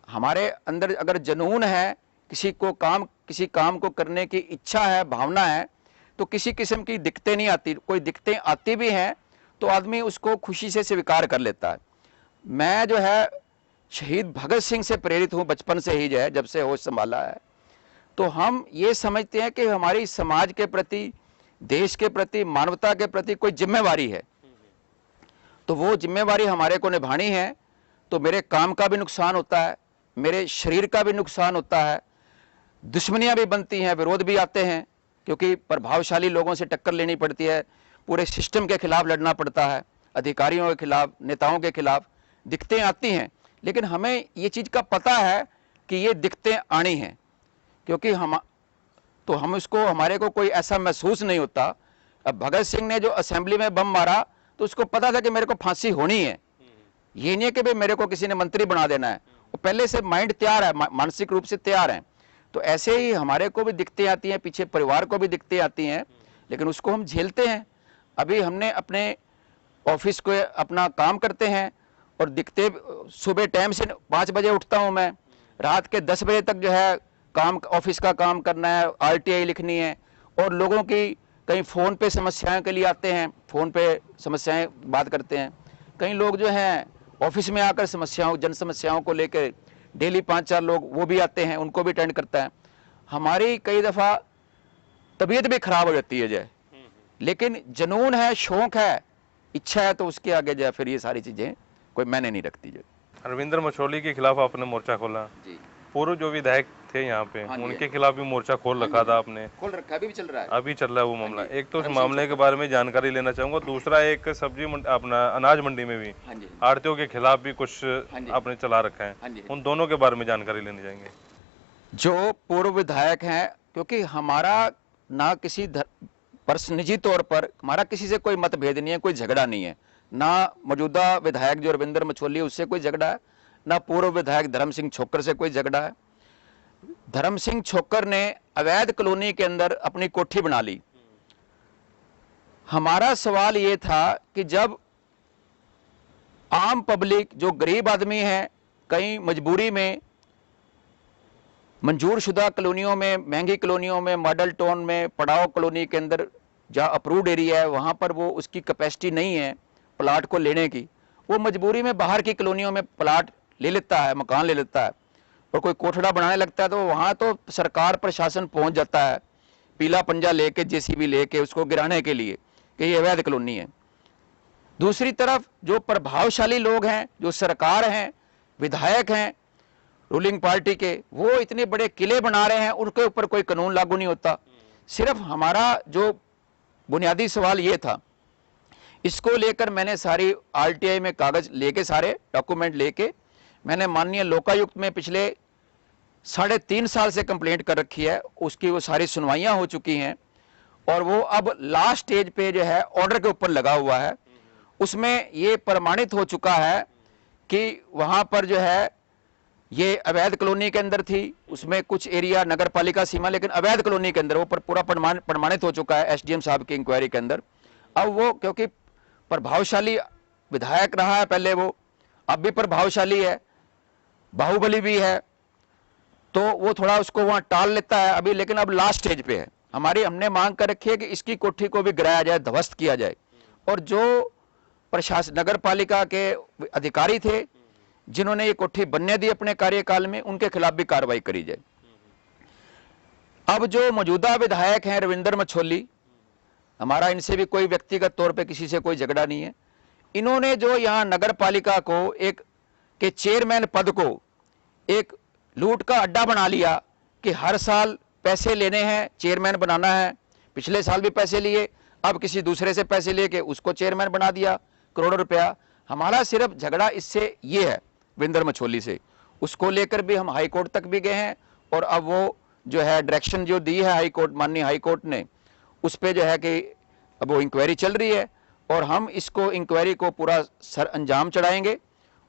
हमारे अंदर अगर जुनून है, किसी काम को करने की इच्छा है, भावना है, तो किसी किस्म की दिक्कतें नहीं आती। कोई दिक्कतें आती भी हैं तो आदमी उसको खुशी से स्वीकार कर लेता है। मैं जो है शहीद भगत सिंह से प्रेरित हूँ बचपन से ही, जो है जब से होश संभाला है। तो हम ये समझते हैं कि हमारी समाज के प्रति, देश के प्रति, मानवता के प्रति कोई जिम्मेवारी है, तो वो जिम्मेवारी हमारे को निभानी है। तो मेरे काम का भी नुकसान होता है, मेरे शरीर का भी नुकसान होता है, दुश्मनियां भी बनती हैं, विरोध भी आते हैं, क्योंकि प्रभावशाली लोगों से टक्कर लेनी पड़ती है, पूरे सिस्टम के खिलाफ लड़ना पड़ता है, अधिकारियों के खिलाफ, नेताओं के खिलाफ दिक्कतें आती हैं। लेकिन हमें ये चीज़ का पता है कि ये दिक्कतें आनी हैं, क्योंकि हम इसको, हमारे को कोई ऐसा महसूस नहीं होता। अब भगत सिंह ने जो असेंबली में बम मारा तो उसको पता था कि मेरे को फांसी होनी है। ये नहीं है कि भाई मेरे को किसी ने मंत्री बना देना है, वो पहले से माइंड तैयार है, मानसिक रूप से तैयार है। तो ऐसे ही हमारे को भी दिक्कतें आती हैं, पीछे परिवार को भी दिक्कतें आती हैं, लेकिन उसको हम झेलते हैं। अभी हमने अपने ऑफिस को अपना काम करते हैं, और दिक्कतें, सुबह टाइम से 5 बजे उठता हूं मैं, रात के 10 बजे तक जो है काम, ऑफिस का काम करना है, आरटीआई लिखनी है, और लोगों की कहीं फ़ोन पे समस्याओं के लिए आते हैं, फ़ोन पे समस्याएं बात करते हैं। कई लोग जो हैं ऑफिस में आकर जन समस्याओं को लेकर डेली 5-4 लोग वो भी आते हैं, उनको भी अटेंड करता है। हमारी कई दफ़ा तबीयत भी खराब हो जाती है जय, लेकिन जुनून है, शौक है, इच्छा है, तो उसके आगे जो है फिर ये सारी चीज़ें कोई मैंने नहीं रखती। जो रविंद्र मछोली के खिलाफ आपने मोर्चा खोला, जी, पूर्व जो विधायक थे यहाँ पे, हाँ जी, उनके खिलाफ भी मोर्चा खोल रखा था आपने, खोल रखा है, अभी भी चल रहा है। अभी चल रहा है वो मामला। जी, एक तो उस धर्म सिंह मामले के बारे में जानकारी लेना चाहूंगा, दूसरा एक अपना अनाज मंडी में भी हाँ जी, आड़तियों के खिलाफ भी कुछ हाँ जी, आपने चला रखा है, हाँ जी। उन दोनों के बारे में जानकारी लेने जाएंगे। जो पूर्व विधायक हैं, क्योंकि हमारा ना किसी निजी तौर पर हमारा किसी से कोई मतभेद नहीं है, कोई झगड़ा नहीं है, ना मौजूदा विधायक जो रविंद्र मछोली उससे कोई झगड़ा है, ना पूर्व विधायक धर्म सिंह छोक्कर से कोई झगड़ा है। धर्म सिंह छोक्कर ने अवैध कॉलोनी के अंदर अपनी कोठी बना ली। हमारा सवाल ये था कि जब आम पब्लिक, जो गरीब आदमी है, कहीं मजबूरी में मंजूर शुदा कॉलोनियों में, महंगी कॉलोनियों में, मॉडल टाउन में, पड़ाव कॉलोनी के अंदर जहाँ अप्रूव्ड एरिया है, वहाँ पर वो उसकी कैपेसिटी नहीं है प्लाट को लेने की, वो मजबूरी में बाहर की कॉलोनियों में प्लाट ले लेता है, मकान ले लेता है, और कोई कोठड़ा बनाने लगता है तो वहाँ तो सरकार प्रशासन पहुँच जाता है पीला पंजा लेके, जेसीबी लेके उसको गिराने के लिए कि ये अवैध कॉलोनी है। दूसरी तरफ जो प्रभावशाली लोग हैं, जो सरकार हैं, विधायक हैं रूलिंग पार्टी के, वो इतने बड़े किले बना रहे हैं, उनके ऊपर कोई कानून लागू नहीं होता। सिर्फ हमारा जो बुनियादी सवाल ये था, इसको लेकर मैंने सारी आरटीआई में कागज लेके, सारे डॉक्यूमेंट लेके, मैंने माननीय लोकायुक्त में पिछले 3.5 साल से कंप्लेंट कर रखी है, उसकी वो सारी सुनवाइयां हो चुकी हैं, और वो अब लास्ट स्टेज पे जो है ऑर्डर के ऊपर लगा हुआ है। उसमें ये प्रमाणित हो चुका है कि वहां पर जो है ये अवैध कॉलोनी के अंदर थी, उसमें कुछ एरिया नगर पालिका सीमा, लेकिन अवैध कॉलोनी के अंदर वो पूरा प्रमाणित हो चुका है एसडीएम साहब की इंक्वायरी के अंदर। अब वो क्योंकि प्रभावशाली विधायक रहा है पहले, वो अब भी प्रभावशाली है, बाहुबली भी है, तो वो थोड़ा उसको वहां टाल लेता है अभी, लेकिन अब लास्ट स्टेज पे है। हमने मांग कर रखी है कि इसकी कोठी को भी गिराया जाए, ध्वस्त किया जाए, और जो प्रशासन नगर पालिका के अधिकारी थे जिन्होंने ये कोठी बनने दी अपने कार्यकाल में, उनके खिलाफ भी कार्रवाई करी जाए। अब जो मौजूदा विधायक हैं रविंद्र मछोली, हमारा इनसे भी कोई व्यक्तिगत तौर पे किसी से कोई झगड़ा नहीं है। इन्होंने जो यहाँ नगर पालिका को एक के चेयरमैन पद को एक लूट का अड्डा बना लिया कि हर साल पैसे लेने हैं, चेयरमैन बनाना है। पिछले साल भी पैसे लिए, अब किसी दूसरे से पैसे लेके उसको चेयरमैन बना दिया, करोड़ों रुपया। हमारा सिर्फ झगड़ा इससे ये है, विंदर मछोली से, उसको लेकर भी हम हाई कोर्ट तक भी गए हैं, और अब वो जो है डायरेक्शन जो दी है हाई कोर्ट, माननीय हाई कोर्ट ने, उस पे जो है कि अब वो इंक्वायरी चल रही है, और हम इसको इंक्वायरी को पूरा सर अंजाम चढ़ाएंगे।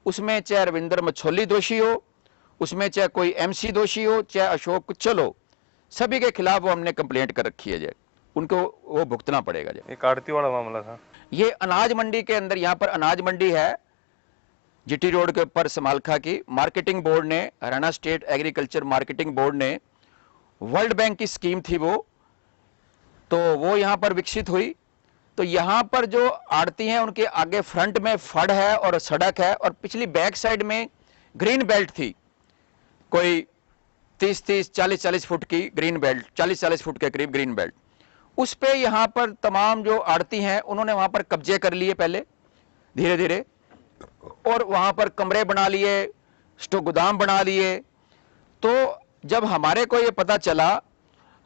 उसमें चाहे रविंदर मछोली दोषी हो, उसमें चाहे कोई एमसी दोषी हो, चाहे अशोक कुचल हो, सभी के खिलाफ वो हमने कंप्लेंट कर रखी है जी, उनको वो भुगतना पड़ेगा जी। एक आड़ती वाला मामला था ये अनाज मंडी के अंदर, यहाँ पर अनाज मंडी है जीटी रोड के ऊपर समालखा की, मार्केटिंग बोर्ड ने, Haryana state agriculture marketing board ने, वर्ल्ड बैंक की स्कीम थी वो, तो वो यहाँ पर विकसित हुई। तो यहाँ पर जो आड़ती हैं उनके आगे फ्रंट में फड़ है और सड़क है, और पिछली बैक साइड में ग्रीन बेल्ट थी, कोई 30-30, 40-40 फुट की ग्रीन बेल्ट, 40-40 फुट के करीब ग्रीन बेल्ट। उस पे यहाँ पर तमाम जो आड़ती हैं उन्होंने वहाँ पर कब्जे कर लिए पहले धीरे धीरे, और वहाँ पर कमरे बना लिए, स्टोर गोदाम बना लिए। तो जब हमारे को ये पता चला,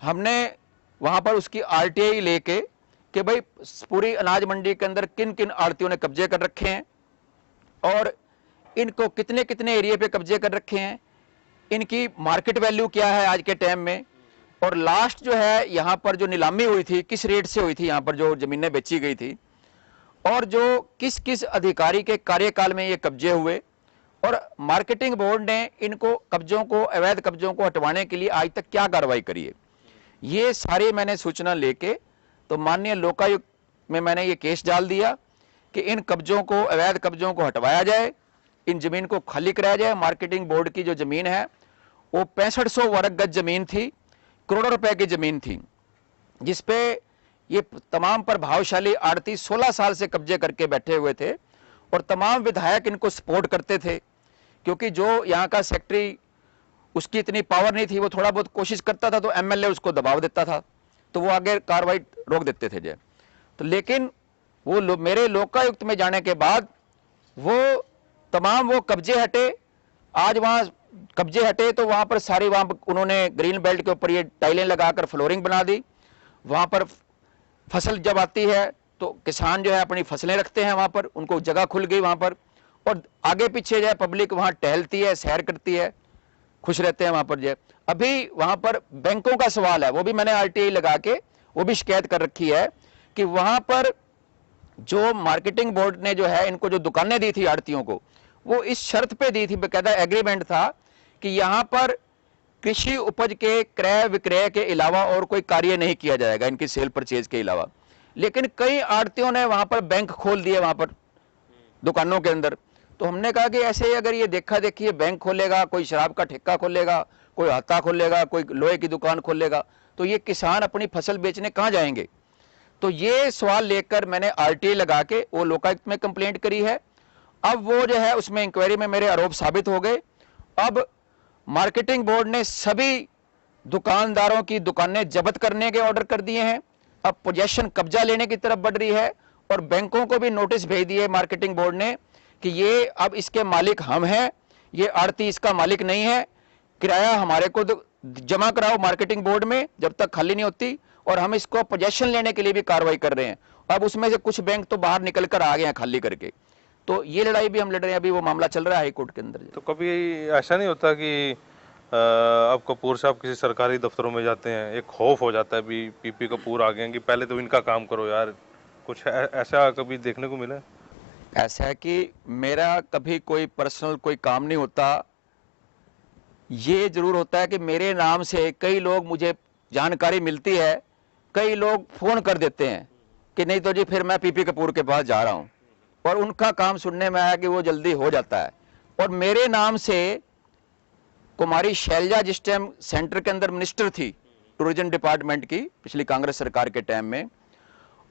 हमने वहाँ पर उसकी आरटीआई लेके कि भाई पूरी अनाज मंडी के अंदर किन किन आड़तियों ने कब्जे कर रखे हैं, और इनको कितने कितने एरिया पे कब्जे कर रखे हैं, इनकी मार्केट वैल्यू क्या है आज के टाइम में, और लास्ट जो है यहाँ पर जो नीलामी हुई थी किस रेट से हुई थी, यहाँ पर जो जमीनें बेची गई थी, और जो किस किस अधिकारी के कार्यकाल में ये कब्जे हुए, और मार्केटिंग बोर्ड ने इनको कब्जों को, अवैध कब्जों को हटवाने के लिए आज तक क्या कार्रवाई करी है, ये सारी मैंने सूचना लेके तो माननीय लोकायुक्त में मैंने ये केस डाल दिया कि इन कब्जों को, अवैध कब्जों को हटवाया जाए, इन जमीन को खाली कराया जाए। मार्केटिंग बोर्ड की जो जमीन है वो 6500 वर्ग गज जमीन थी, करोड़ों रुपए की जमीन थी, जिसपे ये तमाम प्रभावशाली आड़ती 16 साल से कब्जे करके बैठे हुए थे, और तमाम विधायक इनको सपोर्ट करते थे, क्योंकि जो यहाँ का सेक्रेटरी, उसकी इतनी पावर नहीं थी, वो थोड़ा बहुत कोशिश करता था तो एमएलए उसको दबाव देता था, तो वो आगे कार्रवाई रोक देते थे। तो लेकिन वो मेरे लोकायुक्त में जाने के बाद वो तमाम वो कब्जे हटे। आज वहाँ कब्जे हटे तो वहाँ पर सारी, वहाँ उन्होंने ग्रीन बेल्ट के ऊपर ये टाइलें लगाकर फ्लोरिंग बना दी। वहाँ पर फसल जब आती है तो किसान जो है अपनी फसलें रखते हैं वहाँ पर, उनको जगह खुल गई वहाँ पर, और आगे पीछे जो है पब्लिक वहाँ टहलती है, सैर करती है, खुश रहते हैं वहाँ पर। जो अभी वहाँ पर बैंकों का सवाल है, वो भी मैंने आरटीआई लगा के वो भी शिकायत कर रखी है कि वहाँ पर जो मार्केटिंग बोर्ड ने जो है इनको जो दुकानें दी थी आड़तियों को, वो इस शर्त पे दी थी, बेकायदा एग्रीमेंट था कि यहाँ पर कृषि उपज के क्रय विक्रय के अलावा और कोई कार्य नहीं किया जाएगा, इनकी सेल परचेज के अलावा। लेकिन कई आड़तियों ने वहां पर बैंक खोल दिए वहां पर दुकानों के अंदर। तो हमने कहा कि ऐसे अगर ये देखा देखिए बैंक खोलेगा, कोई शराब का ठेका खोलेगा, कोई हाता खोलेगा, कोई लोहे की दुकान खोलेगा, तो ये किसान अपनी फसल बेचने कहाँ जाएंगे। तो ये सवाल लेकर मैंने आरटीआई लगा के वो लोकायुक्त में कंप्लेंट करी है। अब वो जो है उसमें इंक्वायरी में मेरे आरोप साबित हो गए। अब मार्केटिंग बोर्ड ने सभी दुकानदारों की दुकानें जब्त करने के ऑर्डर कर दिए हैं। अब पोजेशन कब्जा लेने की तरफ बढ़ रही है, और बैंकों को भी नोटिस भेज दिए मार्केटिंग बोर्ड ने कि ये अब इसके मालिक हम हैं, ये आड़ती इसका मालिक नहीं है, किराया हमारे को जमा कराओ मार्केटिंग बोर्ड में जब तक खाली नहीं होती, और हम इसको पोजेशन लेने के लिए भी कार्रवाई कर रहे हैं। अब उसमें से कुछ बैंक तो बाहर निकल कर आ गए हैं खाली करके। तो ये लड़ाई भी हम लड़ रहे हैं, अभी वो मामला चल रहा है हाई कोर्ट के अंदर। तो कभी ऐसा नहीं होता कि अब कपूर साहब किसी सरकारी दफ्तरों में जाते हैं, एक खौफ हो जाता है भी पीपी कपूर आ गए हैं कि पहले तो इनका काम करो यार, कुछ ऐसा कभी देखने को मिला? ऐसा है कि मेरा कभी कोई पर्सनल कोई काम नहीं होता। ये जरूर होता है कि मेरे नाम से कई लोग, मुझे जानकारी मिलती है, कई लोग फोन कर देते हैं कि नहीं तो जी फिर मैं पीपी कपूर के पास जा रहा हूं, और उनका काम सुनने में आया कि वो जल्दी हो जाता है। और मेरे नाम से कुमारी शैलजा जिस टाइम सेंटर के अंदर मिनिस्टर थी टूरिज्म डिपार्टमेंट की, पिछली कांग्रेस सरकार के टाइम में,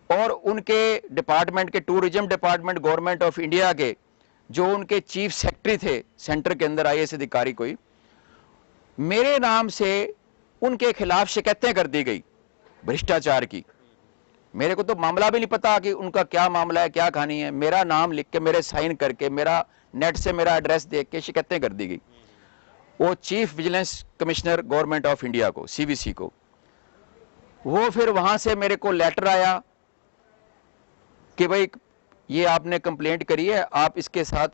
और उनके डिपार्टमेंट के, tourism department government of India के जो उनके चीफ सेक्रेटरी थे सेंटर के अंदर, आईएएस अधिकारी कोई, मेरे नाम से उनके खिलाफ शिकायतें कर दी गई भ्रष्टाचार की। मेरे को तो मामला भी नहीं पता कि उनका क्या मामला है, क्या कहानी है। मेरा नाम लिख के, मेरे साइन करके, मेरा नेट से मेरा एड्रेस देख के शिकायतें कर दी गई वो chief vigilance commissioner government of India को, सीवीसी को। वो फिर वहां से मेरे को लेटर आया कि भाई ये आपने कंप्लेंट करी है, आप इसके साथ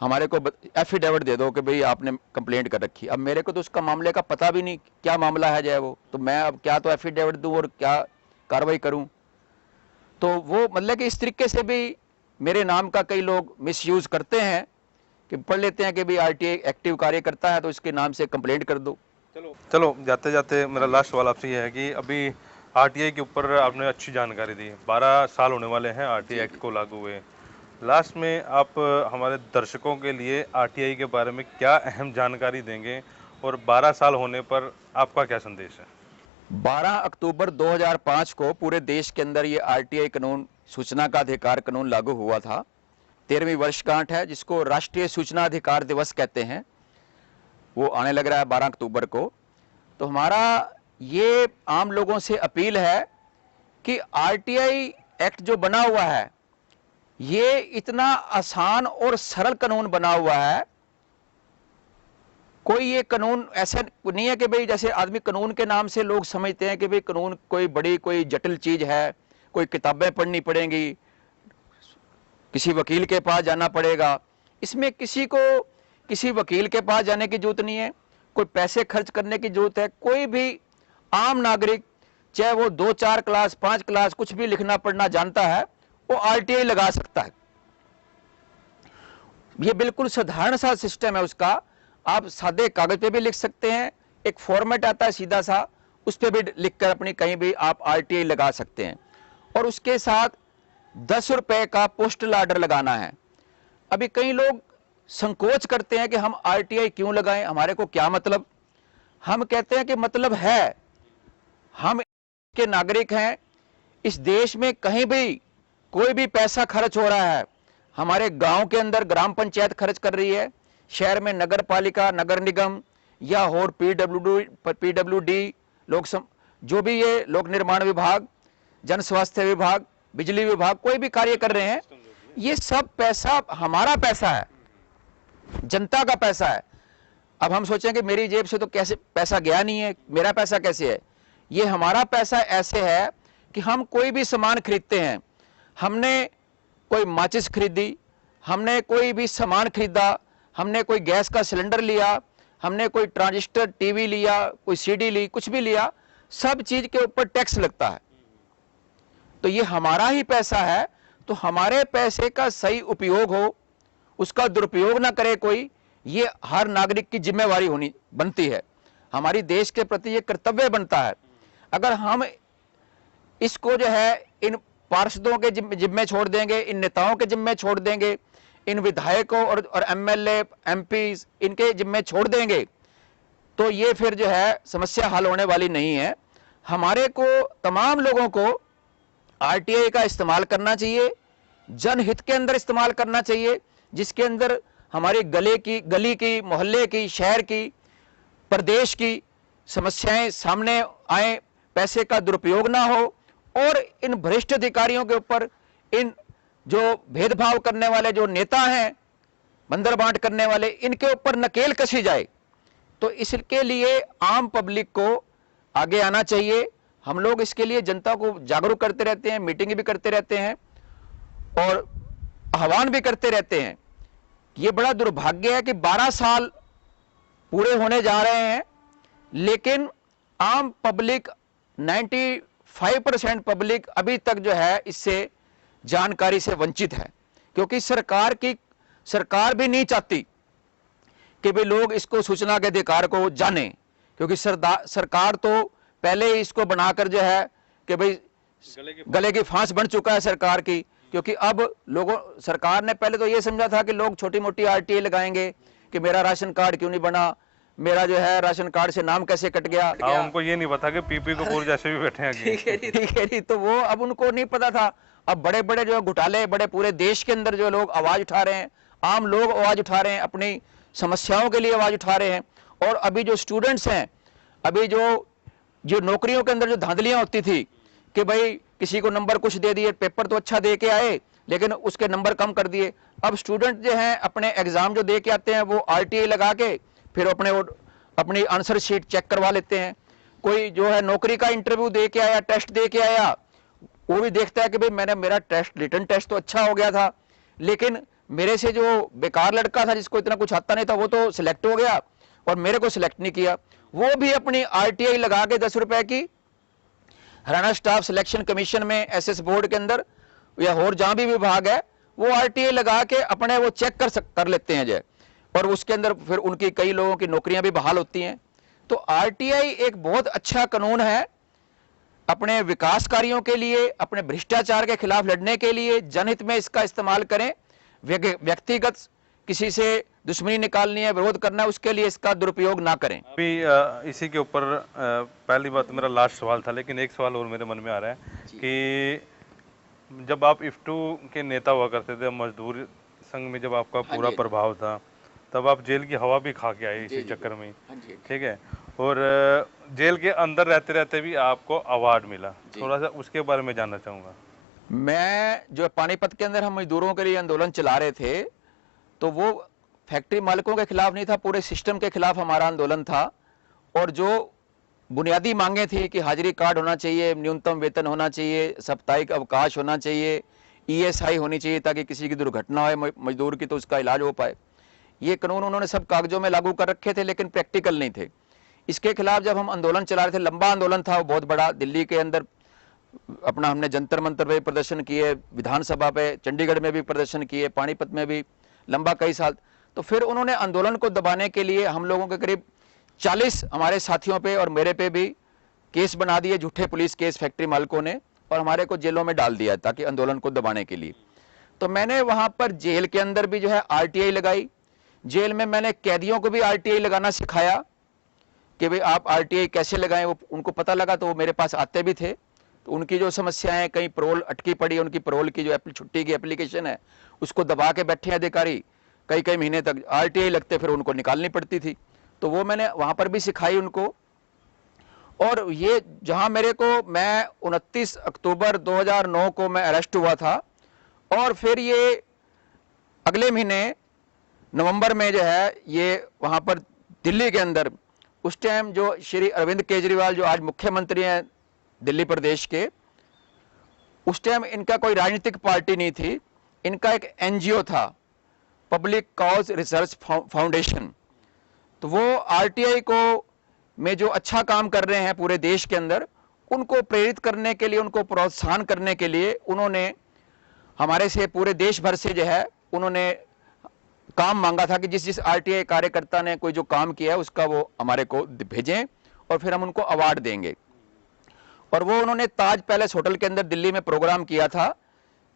हमारे को एफिडेविट दे दो कि भाई आपने कंप्लेंट कर रखी। अब मेरे को तो उसका मामले का पता भी नहीं क्या मामला है, जाए वो तो मैं अब क्या तो एफिडेविट दूं और क्या कार्रवाई करूं। तो वो मतलब कि इस तरीके से भी मेरे नाम का कई लोग मिसयूज करते हैं कि पढ़ लेते हैं कि भाई आरटीआई एक्टिव कार्य करता है तो इसके नाम से कंप्लेंट कर दो। चलो जाते जाते मेरा लास्ट सवाल आपसे ये है कि अभी आरटीआई के ऊपर आपने अच्छी जानकारी दी, 12 साल होने वाले हैं आरटीआई एक्ट को लागू हुए। लास्ट में आप हमारे दर्शकों के लिए आरटीआई के बारे में क्या अहम जानकारी देंगे और 12 साल होने पर आपका क्या संदेश है? 12 अक्टूबर 2005 को पूरे देश के अंदर ये आरटीआई कानून, सूचना का अधिकार कानून लागू हुआ था। 13वीं वर्षगांठ है जिसको राष्ट्रीय सूचना अधिकार दिवस कहते हैं, वो आने लग रहा है 12 अक्टूबर को। तो हमारा ये आम लोगों से अपील है कि आरटीआई एक्ट जो बना हुआ है ये इतना आसान और सरल कानून बना हुआ है। कोई ये कानून ऐसा नहीं है कि भाई जैसे आदमी कानून के नाम से लोग समझते हैं कि भाई कानून कोई बड़ी कोई जटिल चीज है, कोई किताबें पढ़नी पड़ेंगी, किसी वकील के पास जाना पड़ेगा। इसमें किसी को किसी वकील के पास जाने की जरूरत नहीं है, कोई पैसे खर्च करने की जरूरत है। कोई भी आम नागरिक, चाहे वो 2-4 क्लास 5 क्लास कुछ भी लिखना पढ़ना जानता है, वो आरटीआई लगा सकता है। ये बिल्कुल साधारण सा सिस्टम है उसका। आप सादे कागज पे भी लिख सकते हैं, एक फॉर्मेट आता है सीधा सा, उस पे भी लिखकर अपनी कहीं भी आप आरटीआई लगा सकते हैं। और उसके साथ 10 रुपए का पोस्टल ऑर्डर लगाना है। अभी कई लोग संकोच करते हैं कि हम आरटीआई क्यों लगाएं, हमारे को क्या मतलब। हम कहते हैं कि मतलब है, हम के नागरिक हैं, इस देश में कहीं भी कोई भी पैसा खर्च हो रहा है, हमारे गांव के अंदर ग्राम पंचायत खर्च कर रही है, शहर में नगर पालिका, नगर निगम या और पीडब्ल्यूडी जो भी ये लोक निर्माण विभाग, जन स्वास्थ्य विभाग, बिजली विभाग, कोई भी कार्य कर रहे हैं, ये सब पैसा हमारा पैसा है, जनता का पैसा है। अब हम सोचें कि मेरी जेब से तो कैसे पैसा गया नहीं है, मेरा पैसा कैसे है? ये हमारा पैसा ऐसे है कि हम कोई भी सामान खरीदते हैं, हमने कोई माचिस खरीदी, हमने कोई भी सामान खरीदा, हमने कोई गैस का सिलेंडर लिया, हमने कोई ट्रांजिस्टर टीवी लिया, कोई सीडी ली, कुछ भी लिया, सब चीज के ऊपर टैक्स लगता है। तो ये हमारा ही पैसा है, तो हमारे पैसे का सही उपयोग हो, उसका दुरुपयोग ना करे कोई, ये हर नागरिक की जिम्मेवारी होनी बनती है। हमारी देश के प्रति ये कर्तव्य बनता है। अगर हम इसको जो है इन पार्षदों के जिम्मे छोड़ देंगे, इन नेताओं के जिम्मे छोड़ देंगे, इन विधायकों और एमएलए एमपी इनके जिम्मे छोड़ देंगे, तो ये फिर जो है समस्या हल होने वाली नहीं है। हमारे को तमाम लोगों को आरटीआई का इस्तेमाल करना चाहिए, जनहित के अंदर इस्तेमाल करना चाहिए, जिसके अंदर हमारी गली की, मोहल्ले की, शहर की, प्रदेश की समस्याएं सामने आए, पैसे का दुरुपयोग ना हो, और इन भ्रष्ट अधिकारियों के ऊपर, इन जो भेदभाव करने वाले जो नेता हैं, बंदर बांट करने वाले, इनके ऊपर नकेल कसी जाए। तो इसके लिए आम पब्लिक को आगे आना चाहिए। हम लोग इसके लिए जनता को जागरूक करते रहते हैं, मीटिंग भी करते रहते हैं और आह्वान भी करते रहते हैं। ये बड़ा दुर्भाग्य है कि 12 साल पूरे होने जा रहे हैं, लेकिन आम पब्लिक 95% पब्लिक अभी तक जो है इससे जानकारी से वंचित है, क्योंकि सरकार भी नहीं चाहती कि भाई लोग इसको सूचना के अधिकार को जाने, क्योंकि सरकार तो पहले ही इसको बनाकर जो है कि भाई गले की फांस बन चुका है सरकार की। क्योंकि अब सरकार ने पहले तो ये समझा था कि लोग छोटी मोटी आरटीआई लगाएंगे कि मेरा राशन कार्ड क्यों नहीं बना, मेरा जो है राशन कार्ड से नाम कैसे कट गया। उनको ये नहीं पता कि पीपी कपूर जैसे भी बैठे हैं। ठीक है जी, तो वो अब उनको नहीं पता था। अब बड़े बड़े जो घोटाले, बड़े पूरे देश के अंदर जो लोग आवाज उठा रहे हैं, आम लोग आवाज उठा रहे हैं, अपनी समस्याओं के लिए आवाज उठा रहे हैं। और अभी जो स्टूडेंट्स हैं, अभी जो नौकरियों के अंदर जो धांधलियां होती थी कि भाई किसी को नंबर कुछ दे दिए, पेपर तो अच्छा दे के आए लेकिन उसके नंबर कम कर दिए। अब स्टूडेंट जो हैं अपने एग्जाम जो दे के आते हैं वो आरटीआई लगा के फिर अपनी आंसर शीट चेक करवा लेते हैं। कोई जो है नौकरी का इंटरव्यू दे के आया, टेस्ट दे के आया, वो भी देखता है कि भाई मैंने मेरा टेस्ट रिटर्न टेस्ट तो अच्छा हो गया था, लेकिन मेरे से जो बेकार लड़का था जिसको इतना कुछ आता नहीं था वो तो सिलेक्ट हो गया और मेरे को सिलेक्ट नहीं किया। वो भी अपनी आरटीआई लगा के 10 रुपए की हरियाणा स्टाफ सिलेक्शन कमीशन में एसएस बोर्ड के अंदर या और जहां भी विभाग है वो आरटीआई लगा के अपने वो चेक कर लेते हैं जय, और उसके अंदर फिर उनकी कई लोगों की नौकरियां भी बहाल होती हैं। तो आरटीआई एक बहुत अच्छा कानून है अपने विकास कार्यों के लिए, अपने भ्रष्टाचार के खिलाफ लड़ने के लिए। जनहित में इसका इस्तेमाल करें, व्यक्तिगत किसी से दुश्मनी निकालनी है, विरोध करना है, उसके लिए इसका दुरुपयोग ना करें। अभी इसी के ऊपर पहली बात मेरा लास्ट सवाल था, लेकिन एक सवाल और मेरे मन में आ रहा है कि जब आप इफ्टू के नेता हुआ करते थे, मजदूर संघ में जब आपका पूरा प्रभाव था, तब आप जेल की हवा भी खा के आए इसी चक्कर में, ठीक है, और जेल के अंदर रहते रहते भी आपको अवार्ड मिला, थोड़ा सा उसके बारे में जानना चाहूँगा। मैं जो पानीपत के अंदर हम मजदूरों के लिए आंदोलन चला रहे थे, तो वो फैक्ट्री मालिकों के खिलाफ नहीं था, पूरे सिस्टम के खिलाफ हमारा आंदोलन था। और जो बुनियादी मांगे थी कि हाजिरी कार्ड होना चाहिए, न्यूनतम वेतन होना चाहिए, साप्ताहिक अवकाश होना चाहिए, ईएसआई होनी चाहिए ताकि किसी की दुर्घटना हो मजदूर की तो उसका इलाज हो पाए, ये कानून उन्होंने सब कागजों में लागू कर रखे थे लेकिन प्रैक्टिकल नहीं थे। इसके खिलाफ जब हम आंदोलन चला रहे थे, लंबा आंदोलन था वो बहुत बड़ा, दिल्ली के अंदर अपना हमने जंतर मंतर पे प्रदर्शन किए, विधानसभा पे चंडीगढ़ में भी प्रदर्शन किए, पानीपत में भी लंबा कई साल। तो फिर उन्होंने आंदोलन को दबाने के लिए हम लोगों के करीब 40 हमारे साथियों पे और मेरे पे भी केस बना दिए, झूठे पुलिस केस फैक्ट्री मालिकों ने, और हमारे को जेलों में डाल दिया ताकि आंदोलन को दबाने के लिए। तो मैंने वहां पर जेल के अंदर भी जो है आरटीआई लगाई, जेल में मैंने कैदियों को भी आरटीआई लगाना सिखाया कि भाई आप आरटीआई कैसे लगाएं। वो उनको पता लगा तो वो मेरे पास आते भी थे, तो उनकी जो समस्याएं, कहीं पैरोल अटकी पड़ी, उनकी पैरोल की जो छुट्टी की एप्लीकेशन है उसको दबा के बैठे अधिकारी, कई कई महीने तक आरटीआई लगते फिर उनको निकालनी पड़ती थी, तो वो मैंने वहां पर भी सिखाई उनको। और ये जहां मेरे को, मैं 29 अक्टूबर 2009 को मैं अरेस्ट हुआ था, और फिर ये अगले महीने नवंबर में जो है ये वहां पर दिल्ली के अंदर, उस टाइम जो श्री अरविंद केजरीवाल जो आज मुख्यमंत्री हैं दिल्ली प्रदेश के, उस टाइम इनका कोई राजनीतिक पार्टी नहीं थी, इनका एक एनजीओ था, पब्लिक कॉज रिसर्च फाउंडेशन। तो वो आरटीआई को में जो अच्छा काम कर रहे हैं पूरे देश के अंदर, उनको प्रेरित करने के लिए, उनको प्रोत्साहन करने के लिए उन्होंने हमारे से पूरे देश भर से जो है उन्होंने काम मांगा था कि जिस जिस आरटीआई कार्यकर्ता ने कोई जो काम किया है उसका वो हमारे को भेजें और फिर हम उनको अवार्ड देंगे। और वो उन्होंने ताज पैलेस होटल के अंदर दिल्ली में प्रोग्राम किया था,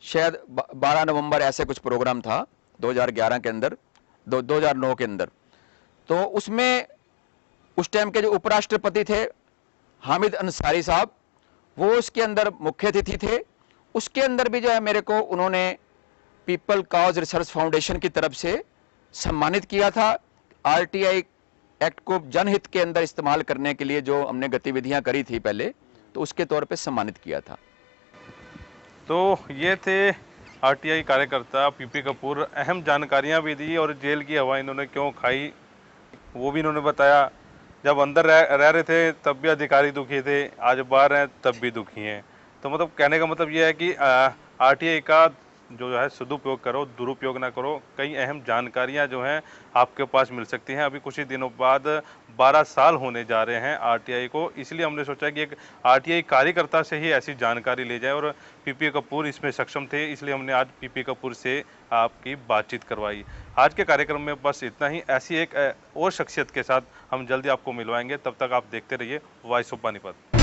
शायद 12 नवंबर ऐसे कुछ प्रोग्राम था 2011 के अंदर, 2009 के अंदर। तो उसमें उस टाइम के जो उपराष्ट्रपति थे हामिद अंसारी साहब, वो उसके अंदर मुख्य अतिथि थे। उसके अंदर भी जो है मेरे को उन्होंने पीपल कॉज रिसर्च फाउंडेशन की तरफ से सम्मानित किया था, आरटीआई एक्ट को जनहित के अंदर इस्तेमाल करने के लिए जो हमने गतिविधियां करी थी पहले, तो उसके तौर पे सम्मानित किया था। तो ये थे आरटीआई कार्यकर्ता पीपी कपूर, अहम जानकारियां भी दी और जेल की हवा इन्होंने क्यों खाई वो भी इन्होंने बताया। जब अंदर रह रहे थे तब भी अधिकारी दुखी थे, आज बाहर हैं तब भी दुखी हैं। तो मतलब कहने का मतलब ये है कि आरटीआई का जो है सदुपयोग करो, दुरुपयोग ना करो। कई अहम जानकारियां जो हैं आपके पास मिल सकती हैं। अभी कुछ ही दिनों बाद 12 साल होने जा रहे हैं आरटीआई को, इसलिए हमने सोचा कि एक आरटीआई कार्यकर्ता से ही ऐसी जानकारी ले जाए और पीपी कपूर इसमें सक्षम थे, इसलिए हमने आज पीपी कपूर से आपकी बातचीत करवाई। आज के कार्यक्रम में बस इतना ही। ऐसी एक और शख्सियत के साथ हम जल्दी आपको मिलवाएंगे, तब तक आप देखते रहिए वॉइस ऑफ पानीपत।